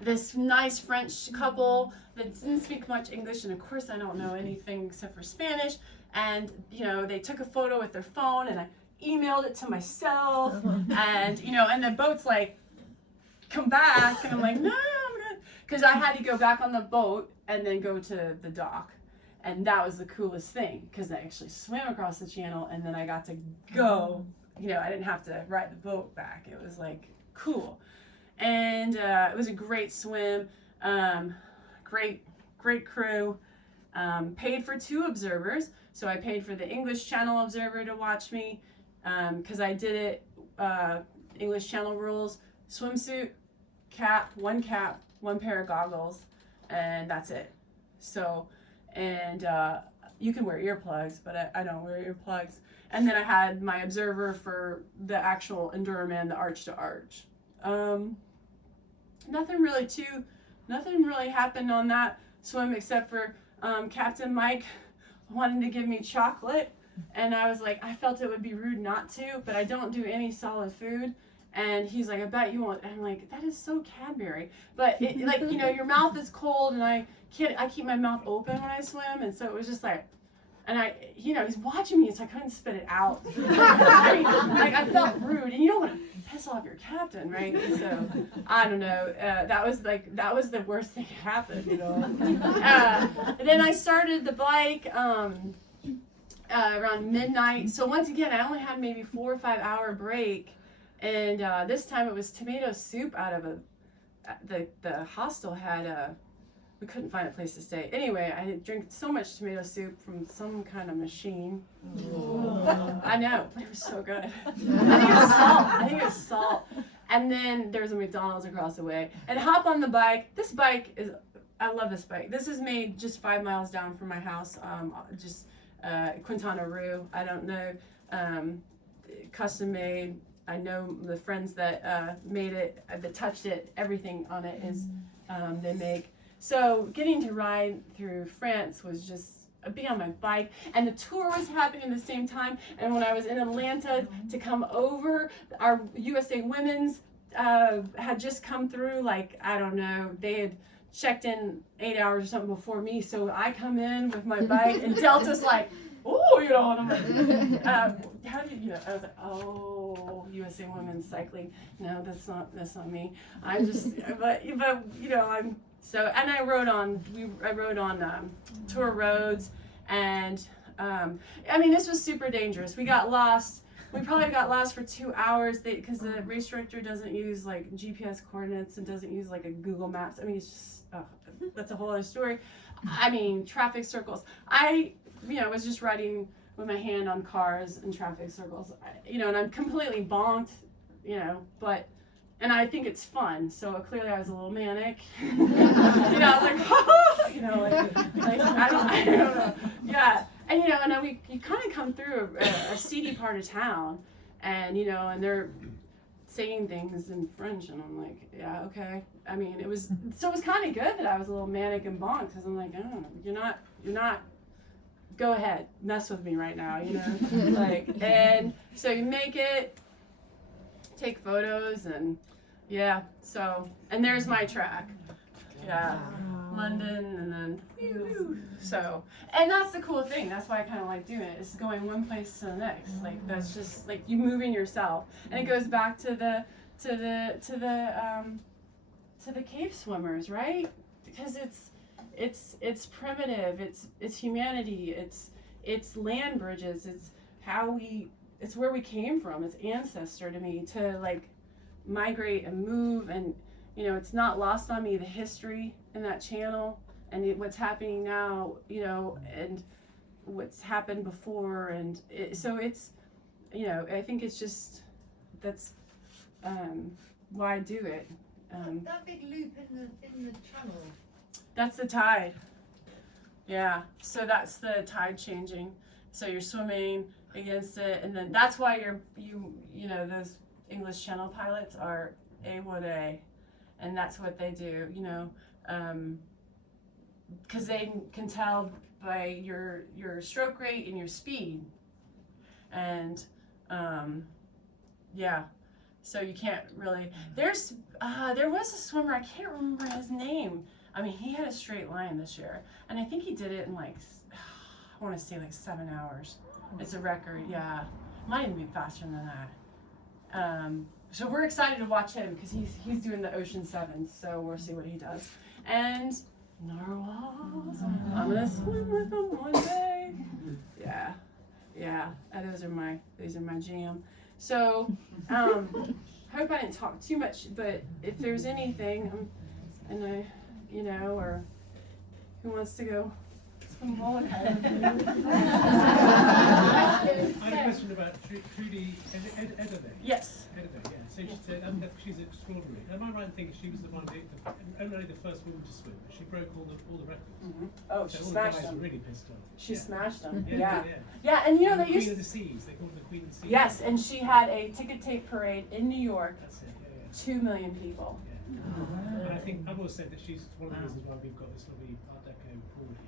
this nice French couple that didn't speak much English, and of course I don't know anything except for Spanish. And, they took a photo with their phone, and I emailed it to myself, and and the boat's like, come back, and I'm like, no, I'm good, because I had to go back on the boat and then go to the dock, and that was the coolest thing, because I actually swam across the channel, and then I got to go, I didn't have to ride the boat back. It was like cool, and it was a great swim, great crew. Paid for 2 observers, so I paid for the English Channel observer to watch me, because I did it, English Channel rules, swimsuit, one cap, 1 pair of goggles, and that's it. So, and you can wear earplugs, but I don't wear earplugs. And then I had my observer for the actual Enduroman, the Arch to Arch. Nothing really happened on that swim except for Captain Mike wanted to give me chocolate, and I was like, I felt it would be rude not to, but I don't do any solid food. And he's like, I bet you won't. And I'm like, that is so Cadbury. But your mouth is cold, and I keep my mouth open when I swim, and so it was just like, And he's watching me, so I couldn't spit it out. I felt rude, and you don't want to piss off your captain, right? So I don't know. That was the worst thing that happened, And then I started the bike around midnight. So once again, I only had maybe 4 or 5 hour break, and this time it was tomato soup out of the hostel had we couldn't find a place to stay. Anyway, I had drank so much tomato soup from some kind of machine. I know, it was so good. I think it was salt. And then there's a McDonald's across the way. And hop on the bike. This bike I love this bike. This is made just 5 miles down from my house, Quintana Roo. I don't know, custom made. I know the friends that made it, that touched it, everything on it is they make. So getting to ride through France was just being on my bike, and the tour was happening at the same time. And when I was in Atlanta to come over, our USA Women's had just come through, like, I don't know, they had checked in 8 hours or something before me. So I come in with my bike, and Delta's like, oh, and I'm like, how did you know? I was like, oh, USA Women's Cycling. No, that's not me. I'm just, but I'm. So, and I rode on tour roads, and this was super dangerous. We got lost. We probably got lost for 2 hours because the race director doesn't use like GPS coordinates and doesn't use like a Google Maps. It's just, that's a whole other story. Traffic circles. I was just riding with my hand on cars and traffic circles, and I'm completely bonked, and I think it's fun. So clearly I was a little manic. I was like, I don't know. Yeah. And, you kind of come through a seedy part of town, and, and they're saying things in French, and I'm like, yeah, okay. It was kind of good that I was a little manic and bonked, because I'm like, oh, you're not, go ahead, mess with me right now, and so you make it, take photos, and yeah, so, and there's my track. Yeah, London, and then, so, and that's the cool thing. That's why I kind of like doing it. It's going one place to the next. Like, that's just like you moving yourself, and it goes back to the cave swimmers, right? Because it's primitive. It's humanity. It's land bridges. It's where we came from. It's ancestor to me to like migrate and move, and it's not lost on me, the history in that channel and what's happening now, and what's happened before, and so it's, I think it's just, that's why I do it. That big loop in the channel. That's the tide. Yeah, so that's the tide changing. So you're swimming against it, and then that's why those English Channel pilots are A1A, and that's what they do, because they can tell by your stroke rate and your speed, and yeah, so you can't really. There was a swimmer, I can't remember his name. He had a straight line this year, and I think he did it in I want to say 7 hours. It's a record, yeah. Might even be faster than that. So we're excited to watch him because he's doing the Ocean 7, so we'll see what he does. And narwhals, I'm gonna swim with them one day. Yeah. Those are my jam. So hope I didn't talk too much, but if there's anything, or who wants to go swim Molokai? I had a question about Trudy Edderbeck. Yes. Edderbeck, yeah. So she said she's extraordinary. Am I right in thinking she was only the first woman to swim? She broke all the records. Mm-hmm. Oh, so she all smashed the guys them. were really pissed off. She smashed them. Yeah. Yeah, and they Queen used. of the Seas. They called her the Queen of the Seas. Yes, and she had a ticket tape parade in New York. That's it. Yeah. 2 million people. And I think I've always said that she's one of the reasons why we've got this lovely Art Deco pool here.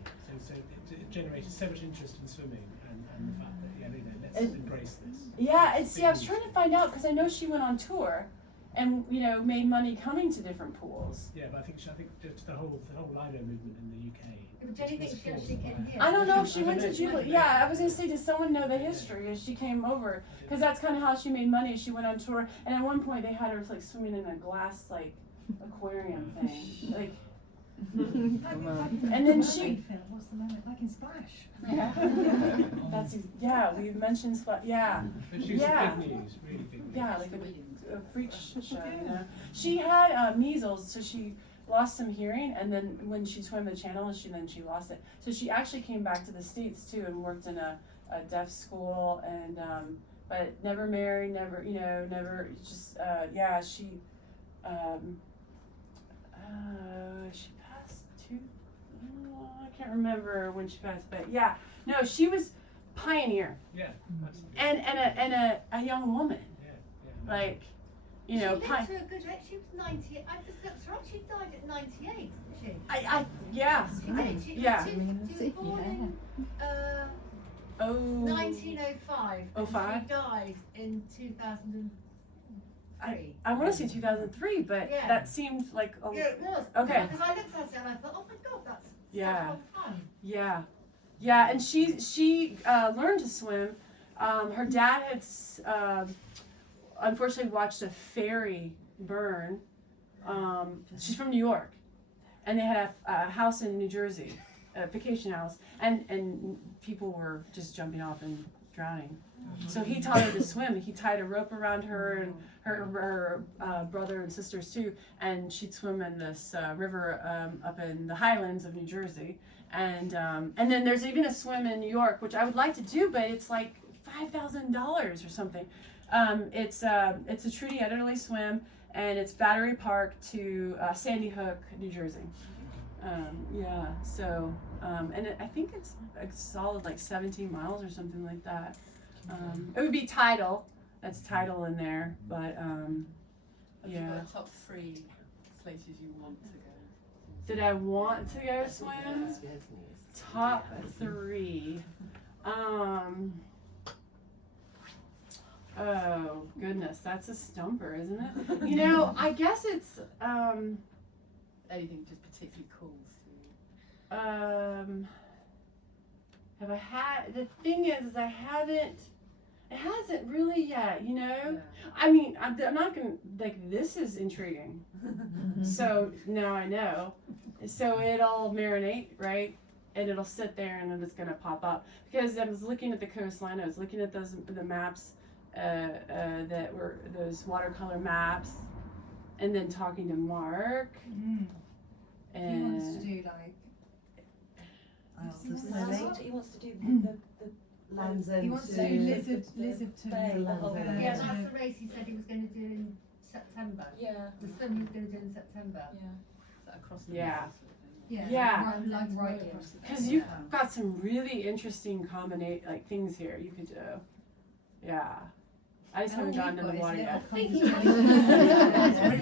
So it generated so much interest in swimming, and the fact that let's embrace this. Yeah, I was trying to find out because I know she went on tour, and made money coming to different pools. Yeah, but I think just the whole Lido movement in the UK. But Jenny thinks she actually came here. I don't know if she went to Jubilee. Yeah, I was gonna say, does someone know the history as she came over? Because that's kind of how she made money. She went on tour, and at one point they had her like swimming in a glass like aquarium thing, like. And then she. What's the moment like in Splash? Yeah. We mentioned Splash. Yeah. But she's big news, really big news. Yeah, like a freak show. She had measles, so she lost some hearing, and then when she swam the channel, she lost it. So she actually came back to the States too and worked in a deaf school, and but never married, never just she passed I can't remember when she passed, but yeah, no, she was pioneer. Yeah, absolutely. And a young woman, Yeah. like, She lived to a good age. She was 98. I just looked her up. She died at 98, didn't she? Yeah. She did. She was born in 1905. and 05? She died in 2003. I want to say 2003, but Yeah. that seemed like Yeah, it was. Okay. Because I looked at it and I thought, oh my god, that's Yeah. such a long time. yeah, and she learned to swim. Her dad had unfortunately watched a ferry burn. She's from New York, and they had a house in New Jersey, a vacation house, and people were just jumping off and drowning. So he taught her to swim. He tied a rope around her and her brother and sisters too, and she'd swim in this river up in the Highlands of New Jersey. And then there's even a swim in New York, which I would like to do, but it's like $5,000 or something. It's a Trudy Ederle swim, and it's Battery Park to Sandy Hook, New Jersey. So I think it's a solid like 17 miles or something like that. It would be tidal. That's tidal in there, but yeah. Top 3 places you want to go. Did I want to go swim? Top 3. Oh goodness, that's a stumper, isn't it? I guess it's Anything just particularly cool to you? have I had, the thing is I haven't, it hasn't really yet, Yeah. I mean, I'm not gonna, like, this is intriguing. So now I know. So it'll marinate, right? And it'll sit there and then it's gonna pop up. Because I was looking at the coastline, I was looking at the maps that were those watercolor maps, and then talking to Mark. He And wants to do like. He wants to do the Land's End. He wants to do lizard to Bay, the whole Land's thing. End. Yeah, that's the race he said he was going to do in September. Yeah. The swim he was going to do in September. Yeah. Is that across the Yeah. middle sort of thing? Yeah. Right across the. because you've got some really interesting things here you could do. Yeah. I just haven't gotten in the water yet.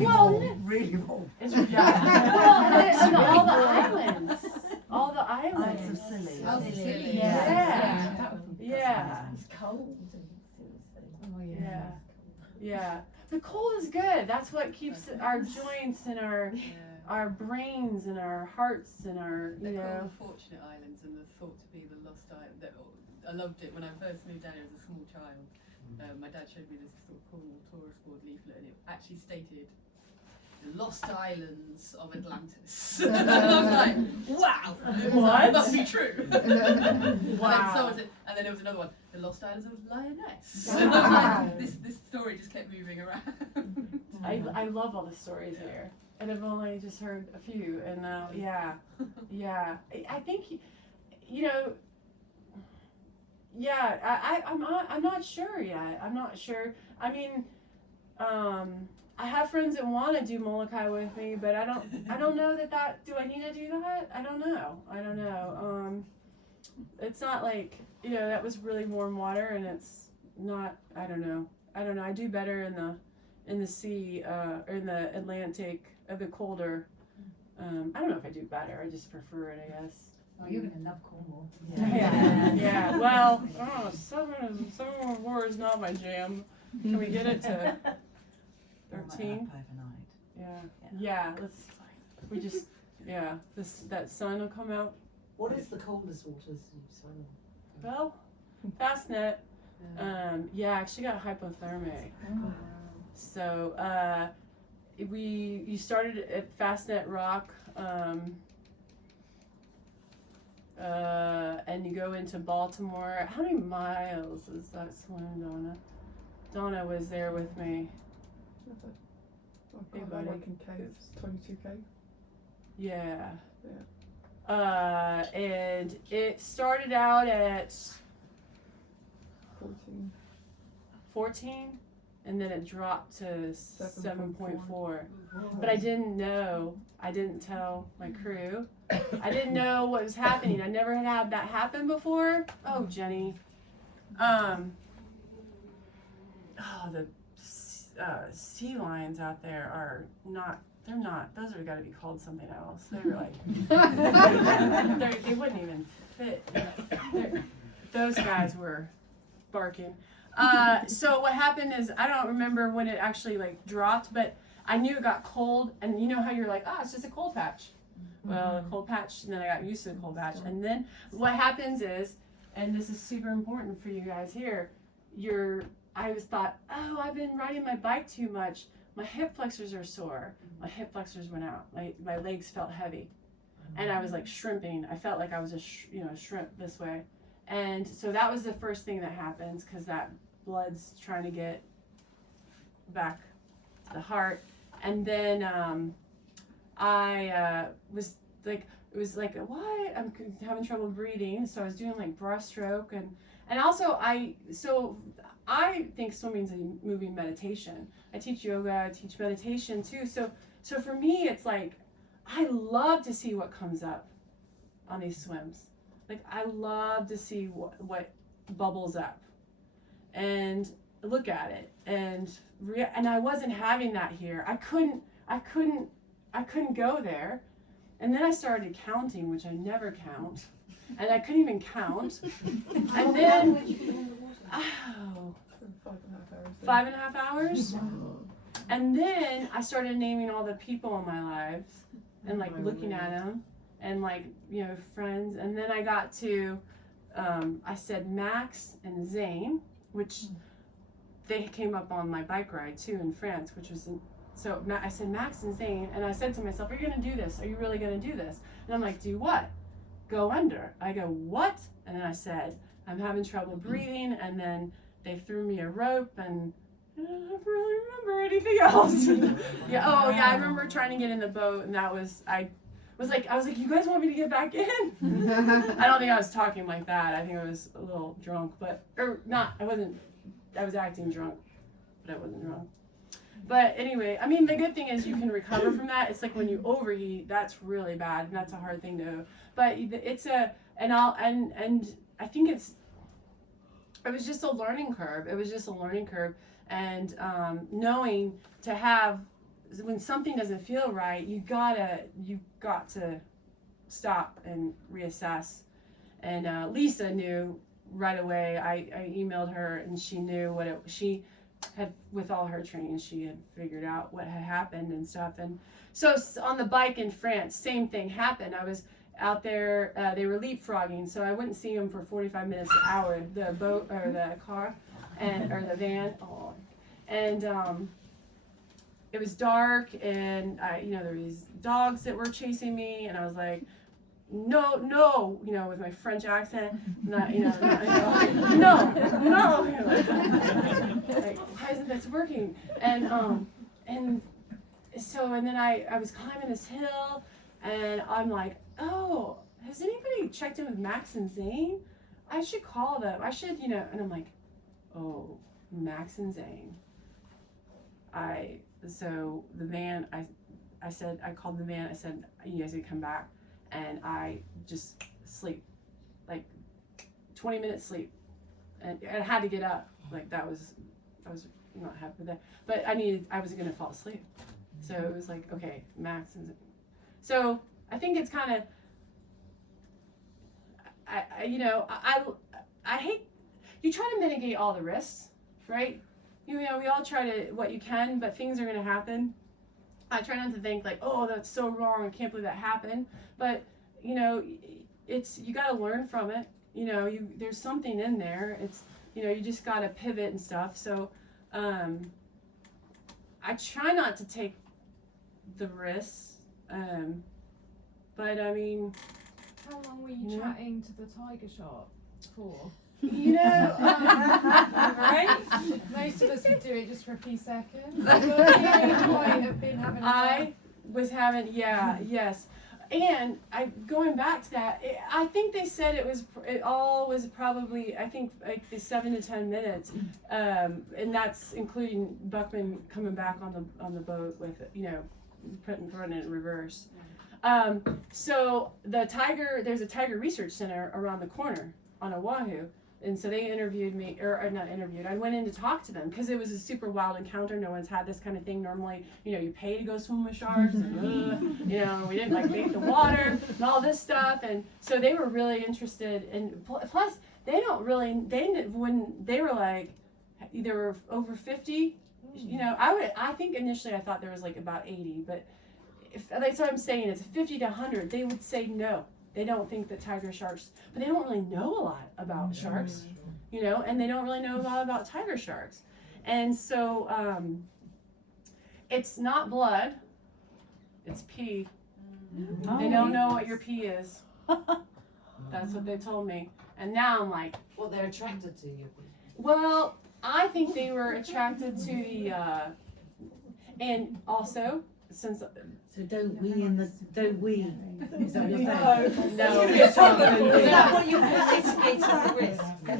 Well, really warm. it's and all the islands. All the islands. of Scilly. Oh, silly. Yeah. That would be Yeah. It's cold and Oh Yeah. Yeah. The cold is good. That's what keeps our joints and our brains and our hearts and our, They're called the Fortunate Islands, and they're thought to be the lost island. I loved it when I first moved down here as a small child. My dad showed me this sort of Cornwall tourist board leaflet, and it actually stated the Lost Islands of Atlantis. And I was like, wow, What? must be true. Wow. And then there was another one, the Lost Islands of Lioness. And I was like, this story just kept moving around. I love all the stories here. And I've only just heard a few. And yeah. I think, I'm not sure yet. I'm not sure. I mean, I have friends that want to do Molokai with me, but I don't know that do I need to do that? I don't know. It's not like, that was really warm water, and it's not, I don't know. I do better in the sea, or in the Atlantic, a bit colder. I don't know if I do better. I just prefer it, I guess. Oh, you're gonna love Cornwall. Yeah. Well, Southern War is not my jam. Can we get it to 13. Yeah. We just, that sun will come out. What is the coldest waters you swim in? Well, Fastnet, I actually got hypothermia. So, you started at Fastnet Rock, and you go into Baltimore. How many miles is that swim, Donna? Donna was there with me. Hey, buddy. It's 22k. Yeah. And it started out at 14, and then it dropped to 7.4. But I didn't know. I didn't tell my crew. I didn't know what was happening. I never had that happen before. Oh, Jenny. The sea lions out there are not. They're not. Those are got to be called something else. They were like. They wouldn't even fit. Those guys were barking. So what happened is, I don't remember when it actually like dropped, but I knew it got cold, and you know how you're like, it's just a cold patch. Well, a cold patch, and then I got used to the cold patch. And then what happens is, and this is super important for you guys here, I was thought, I've been riding my bike too much. My hip flexors are sore. My hip flexors went out. My legs felt heavy. And I was like shrimping. I felt like I was a shrimp this way. And so that was the first thing that happens, because that blood's trying to get back to the heart. And then I was like, it was like, why? I'm having trouble breathing. So I was doing like breaststroke. And also I think swimming's a moving meditation. I teach yoga, I teach meditation too. So for me, it's like, I love to see what comes up on these swims. Like, I love to see what bubbles up and look at it. And I wasn't having that here. I couldn't go there. And then I started counting, which I never count. And I couldn't even count. And then, 5.5 hours. And then I started naming all the people in my lives and like looking at them and like, friends. And then I got to, I said Max and Zane, which they came up on my bike ride too in France, which was, so I said Max and Zane. And I said to myself, are you going to do this? Are you really going to do this? And I'm like, do what? Go under. I go, what? And then I said, I'm having trouble breathing. And then they threw me a rope, and I don't really remember anything else. I remember trying to get in the boat, and I was like, you guys want me to get back in? I don't think I was talking like that. I think I was a little drunk, I was acting drunk, but I wasn't drunk. But anyway, I mean, the good thing is you can recover from that. It's like when you overheat, that's really bad, and that's a hard thing to, but it's I think it was just a learning curve. And knowing to have, when something doesn't feel right, you got to stop and reassess. And Lisa knew right away. I emailed her, and she knew she had, with all her training, she had figured out what had happened and stuff. And so on the bike in France, same thing happened. I was out there, they were leapfrogging, so I wouldn't see them for 45 minutes an hour, the boat or the car or the van. And it was dark, and there were these dogs that were chasing me, and I was like, no, with my French accent, no. Like, why isn't this working? And then I was climbing this hill, and I'm like, oh, has anybody checked in with Max and Zane? I should call them. I should, and I'm like, oh, Max and Zane. So the van, I called the van, I said, you guys need to come back. And I just sleep, like 20 minutes sleep. And I had to get up. Like I was not happy with that. But I was going to fall asleep. So it was like, okay, Max and Zane. So I think it's kind of, I hate, you try to mitigate all the risks, right? you know, we all try to what you can, but things are going to happen. I try not to think like, oh, that's so wrong. I can't believe that happened. But, you know, you got to learn from it. You know, there's something in there. It's, you know, you just got to pivot and stuff. So, I try not to take the risks. But I mean, How long were you chatting to the tiger shark for? you know, Right? Most of us would do it just for a few seconds. You might have been having I was having, yes. And going back to that, I think they said it all was probably, I think like the 7 to 10 minutes, and that's including Buckman coming back on the boat with, you know, putting it in reverse. So there's a tiger research center around the corner on Oahu. And so they interviewed me, or not interviewed, I went in to talk to them because it was a super wild encounter. No one's had this kind of thing. Normally, you know, you pay to go swim with sharks, and, you know, we didn't like bathe the water and all this stuff. And so they were really interested. And plus, when they were like, they were over 50, you know, I think initially I thought there was like about 80, but that's what I'm saying, it's 50 to 100, they would say no. They don't think that tiger sharks, but they don't really know a lot about sharks, you know, and they don't really know a lot about tiger sharks. And so it's not blood, it's pee. They don't know what your pee is. That's what they told me. And now I'm like, What they're attracted to you. well, I think they were attracted to the, and also, since So don't we. Is that what you're saying? no, Is that what you're mitigating the risk? no,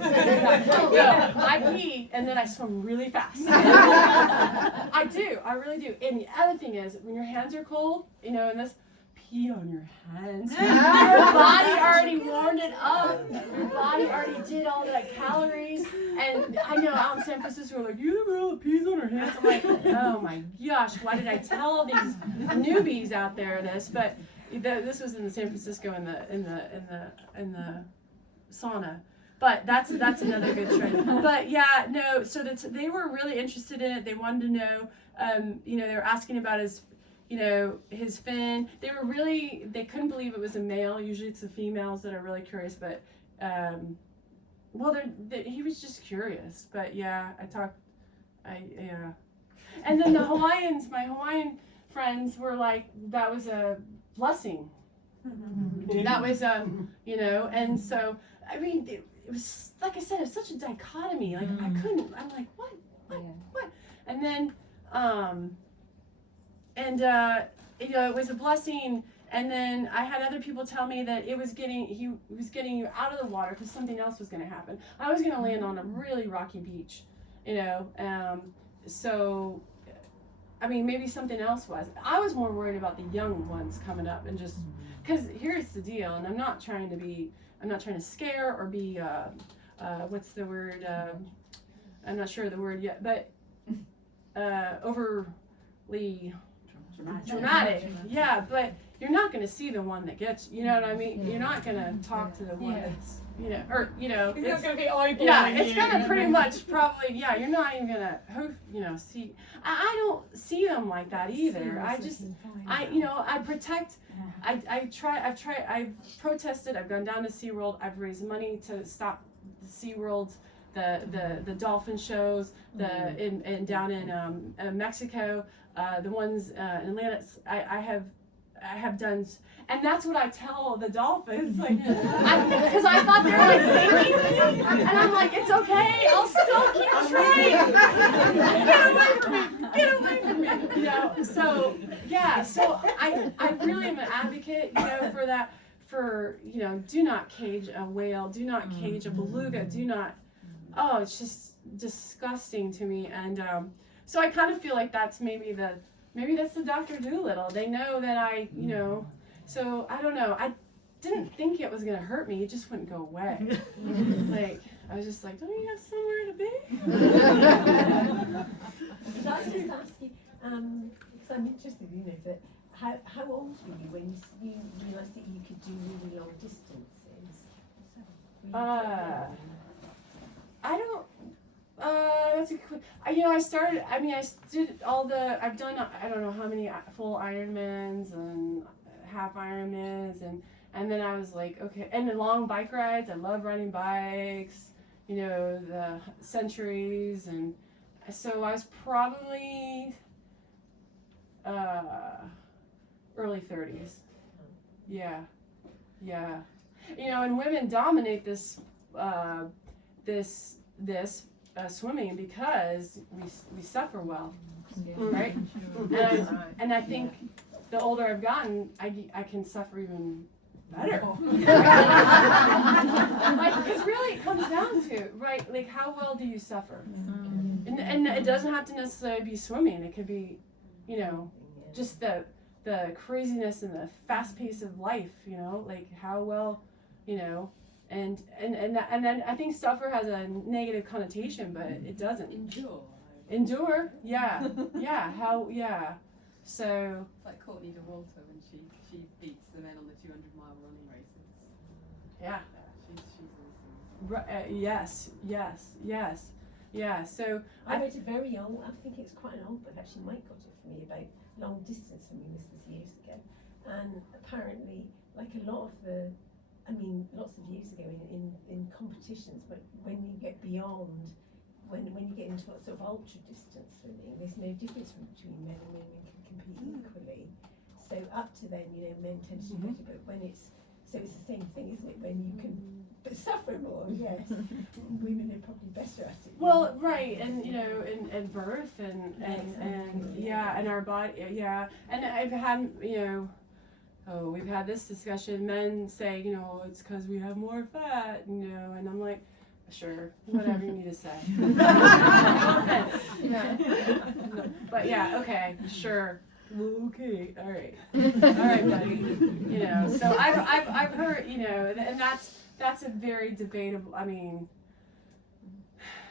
I pee and then I swim really fast. I do, I really do. And the other thing is, when your hands are cold, you know, and this pee on your hands, your body already warmed it up. Your body already did all that calories. And I know out in San Francisco, we're like, you never all the peas on her hands. I'm like, oh my gosh, why did I tell these newbies out there this? But this was in San Francisco in the sauna. But that's another good trick. But yeah, no. So they were really interested in it. They wanted to know. You know, they were asking about his, you know, his fin. They couldn't believe it was a male. Usually it's the females that are really curious, but. Well, he was just curious, but yeah, yeah. And then the Hawaiians, my Hawaiian friends were like, that was a blessing. That was, you know, and so, I mean, it was, like I said, it was such a dichotomy. Like, I'm like, what? And then, you know, it was a blessing. And then I had other people tell me that he was getting you out of the water because something else was going to happen. I was going to land on a really rocky beach, you know. So, I mean, maybe something else was. I was more worried about the young ones coming up and just because here's the deal. And I'm not trying to scare or be what's the word? I'm not sure of the word yet, but overly dramatic. Yeah, but. You're not going to see the one that gets, you know what I mean? You're not going to talk to the one that's, you know, or, you know. It's not going to be eyeballing yeah, it's going to pretty much probably, yeah, you're not even going to, you know, see. I don't see them like that either. You know, I protect, I've protested, I've gone down to SeaWorld, I've raised money to stop the SeaWorld, the dolphin shows, down in Mexico, the ones in Atlanta, I have done, and that's what I tell the dolphins, like, because I thought they were like thanking me, and I'm like, it's okay, I'll still keep trying. Get away from me, you know. So yeah, so I really am an advocate, you know, for that, you know, do not cage a whale, do not cage a beluga, do not. Oh, it's just disgusting to me, and so I kind of feel like that's maybe that's the Dr. Dolittle. They know that you know, so I don't know. I didn't think it was going to hurt me. It just wouldn't go away. Like, I was just like, don't you have somewhere to be? Could I just ask you, because I'm interested, you know, that how old were you when you realised that you could do really long distances? I don't, that's that's a quick. I started. I mean, I did all the. I've done. I don't know how many full Ironmans and half Ironmans, and then I was like, okay. And the long bike rides. I love riding bikes. The centuries, and so I was probably early 30s. Yeah. And women dominate this swimming because we suffer well, right? And I think the older I've gotten, I can suffer even better. Because really it comes down to, right, like how well do you suffer? And it doesn't have to necessarily be swimming. It could be, just the craziness and the fast pace of life, like how well, and then I think suffer has a negative connotation, but it doesn't. Endure, yeah. So it's like Courtney DeWalter when she beats the men on the 200-mile running races. Yeah. She's awesome. Yes. So I read a very old, I think it's quite an old book, actually Mike got it for me, about long distance swimming. This was years ago, and apparently like lots of years ago in competitions, but when you get beyond, when you get into sort of ultra distance swimming, there's no difference between men and women can compete equally. So up to then, men tend to do better, but when it's the same thing, isn't it? When you can suffer more, yes. Women are probably better at it. Well, right, and and birth and our body, and I've had we've had this discussion. Men say it's because we have more fat, and I'm like, sure, whatever you need to say. No offense. But yeah, okay, sure. Okay, all right, buddy. So I've heard, and that's a very debatable. I mean,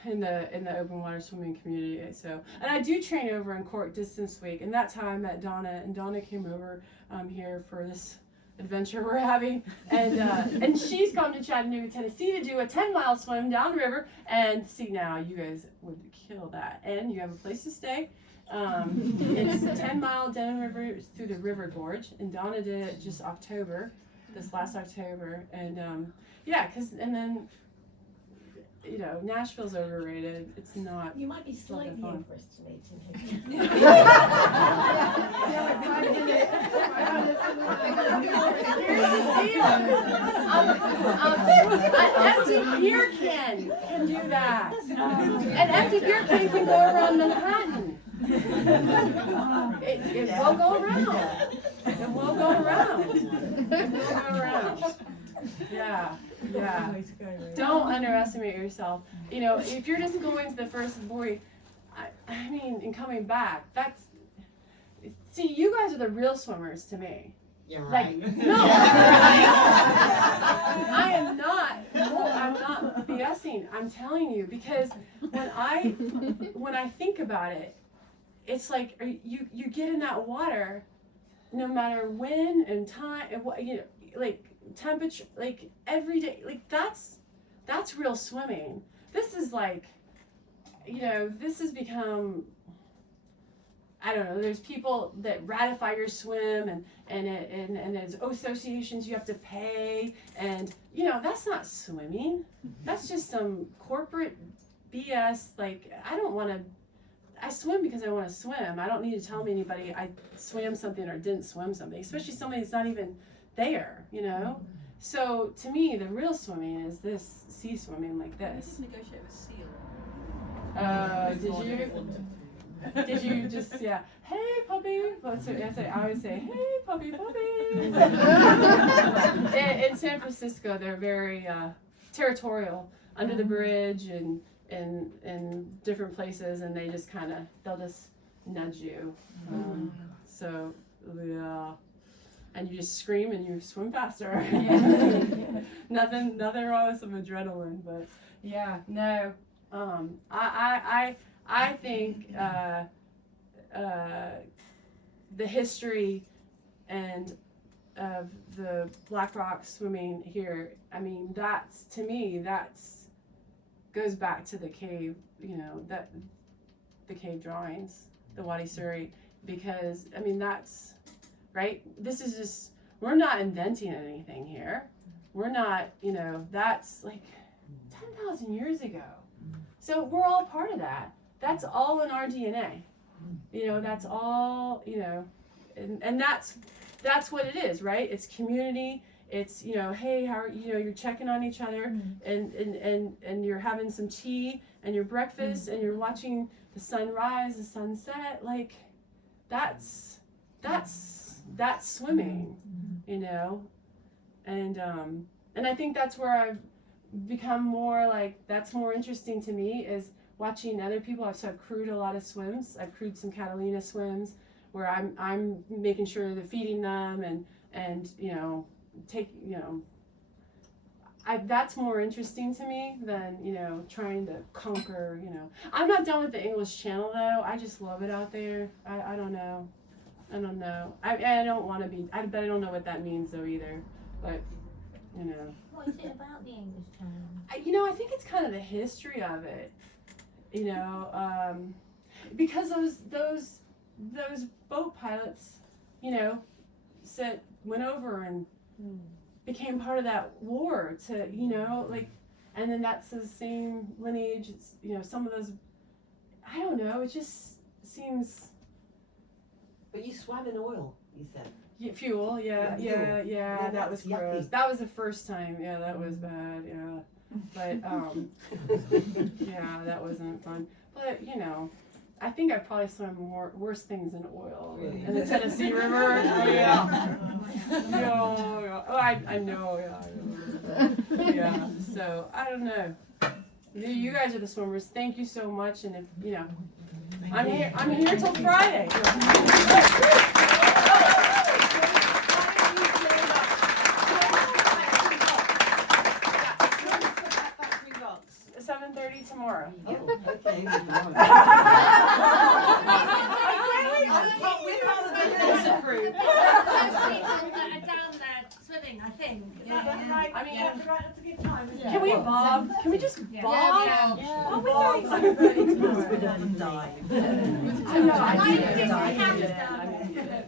in the open water swimming community. So, and I do train over in Cork Distance Week, and that's how I met Donna. And Donna came over here for this adventure we're having, and she's come to Chattanooga, Tennessee to do a 10-mile swim down the river. And see, now you guys would kill that, and you have a place to stay. It's a 10-mile down the river through the river gorge, and Donna did it just this last October, and and then Nashville's overrated. It's not. You might be slightly overestimating him. An empty beer can do that. An empty beer can go around Manhattan. It will go around. It will go around. Yeah. Don't underestimate yourself. If you're just going to the first buoy, I mean, and coming back, see, you guys are the real swimmers to me. You're right. right. No. I am not. I'm not BSing. I'm telling you, because when I think about it, it's like you get in that water, no matter when and time and what like temperature, like every day, like that's real swimming. This is like, this has become, I don't know, there's people that ratify your swim and there's associations you have to pay, and that's not swimming. That's just some corporate BS. Like, I swim because I want to swim. I don't need to tell anybody I swam something or didn't swim something, especially somebody that's not even there, So to me, the real swimming is this sea swimming like this. Negotiate with seal. Did you just, hey puppy? I always say, hey puppy. In San Francisco, they're very territorial, under the bridge and in different places, and they just they'll just nudge you. So yeah. And you just scream and you swim faster. Nothing wrong with some adrenaline, but yeah, no. I think the history and of the Black Rock swimming here, I mean, to me, that's goes back to the cave, that the cave drawings, the Wadi Suri, because I mean that's right. This is just, we're not inventing anything here. We're not, that's like 10,000 years ago. So we're all part of that. That's all in our DNA. That's all, and that's what it is, right? It's community. It's, hey, how are, you're checking on each other, and you're having some tea and your breakfast, and you're watching the sun rise, the sunset. Like, that's swimming, and I think that's where I've become more like, that's more interesting to me, is watching other people. So I've crewed a lot of swims. I've crewed some Catalina swims where I'm making sure they're feeding them and that's more interesting to me than trying to conquer. I'm not done with the English Channel though. I just love it out there. I don't know. I don't want to be. I don't know what that means though either. But What is it about the English Channel? I think it's kind of the history of it. Because those boat pilots, went over and became part of that war to, and then that's the same lineage. It's, some of those, I don't know, it just seems. But you swam in oil, you said. Fuel, yeah, that was gross. Yucky. That was the first time, yeah, that was bad, yeah. But, yeah, that wasn't fun. But, I think I probably swam worse things in oil. Really? In the Tennessee River. Yeah. Oh, I know, yeah. So, I don't know. You guys are the swimmers. Thank you so much. And if, I'm here till Friday. 7:30 tomorrow. Oh, okay. Swimming, I think. Is that right? I mean, That's a good time, isn't it? Can we bob? Can we just bob? Oh, we're doing 7:30 tomorrow. We're doing a dive. I know. I I need think to it's dive. the camera's Yeah. down there. Yeah.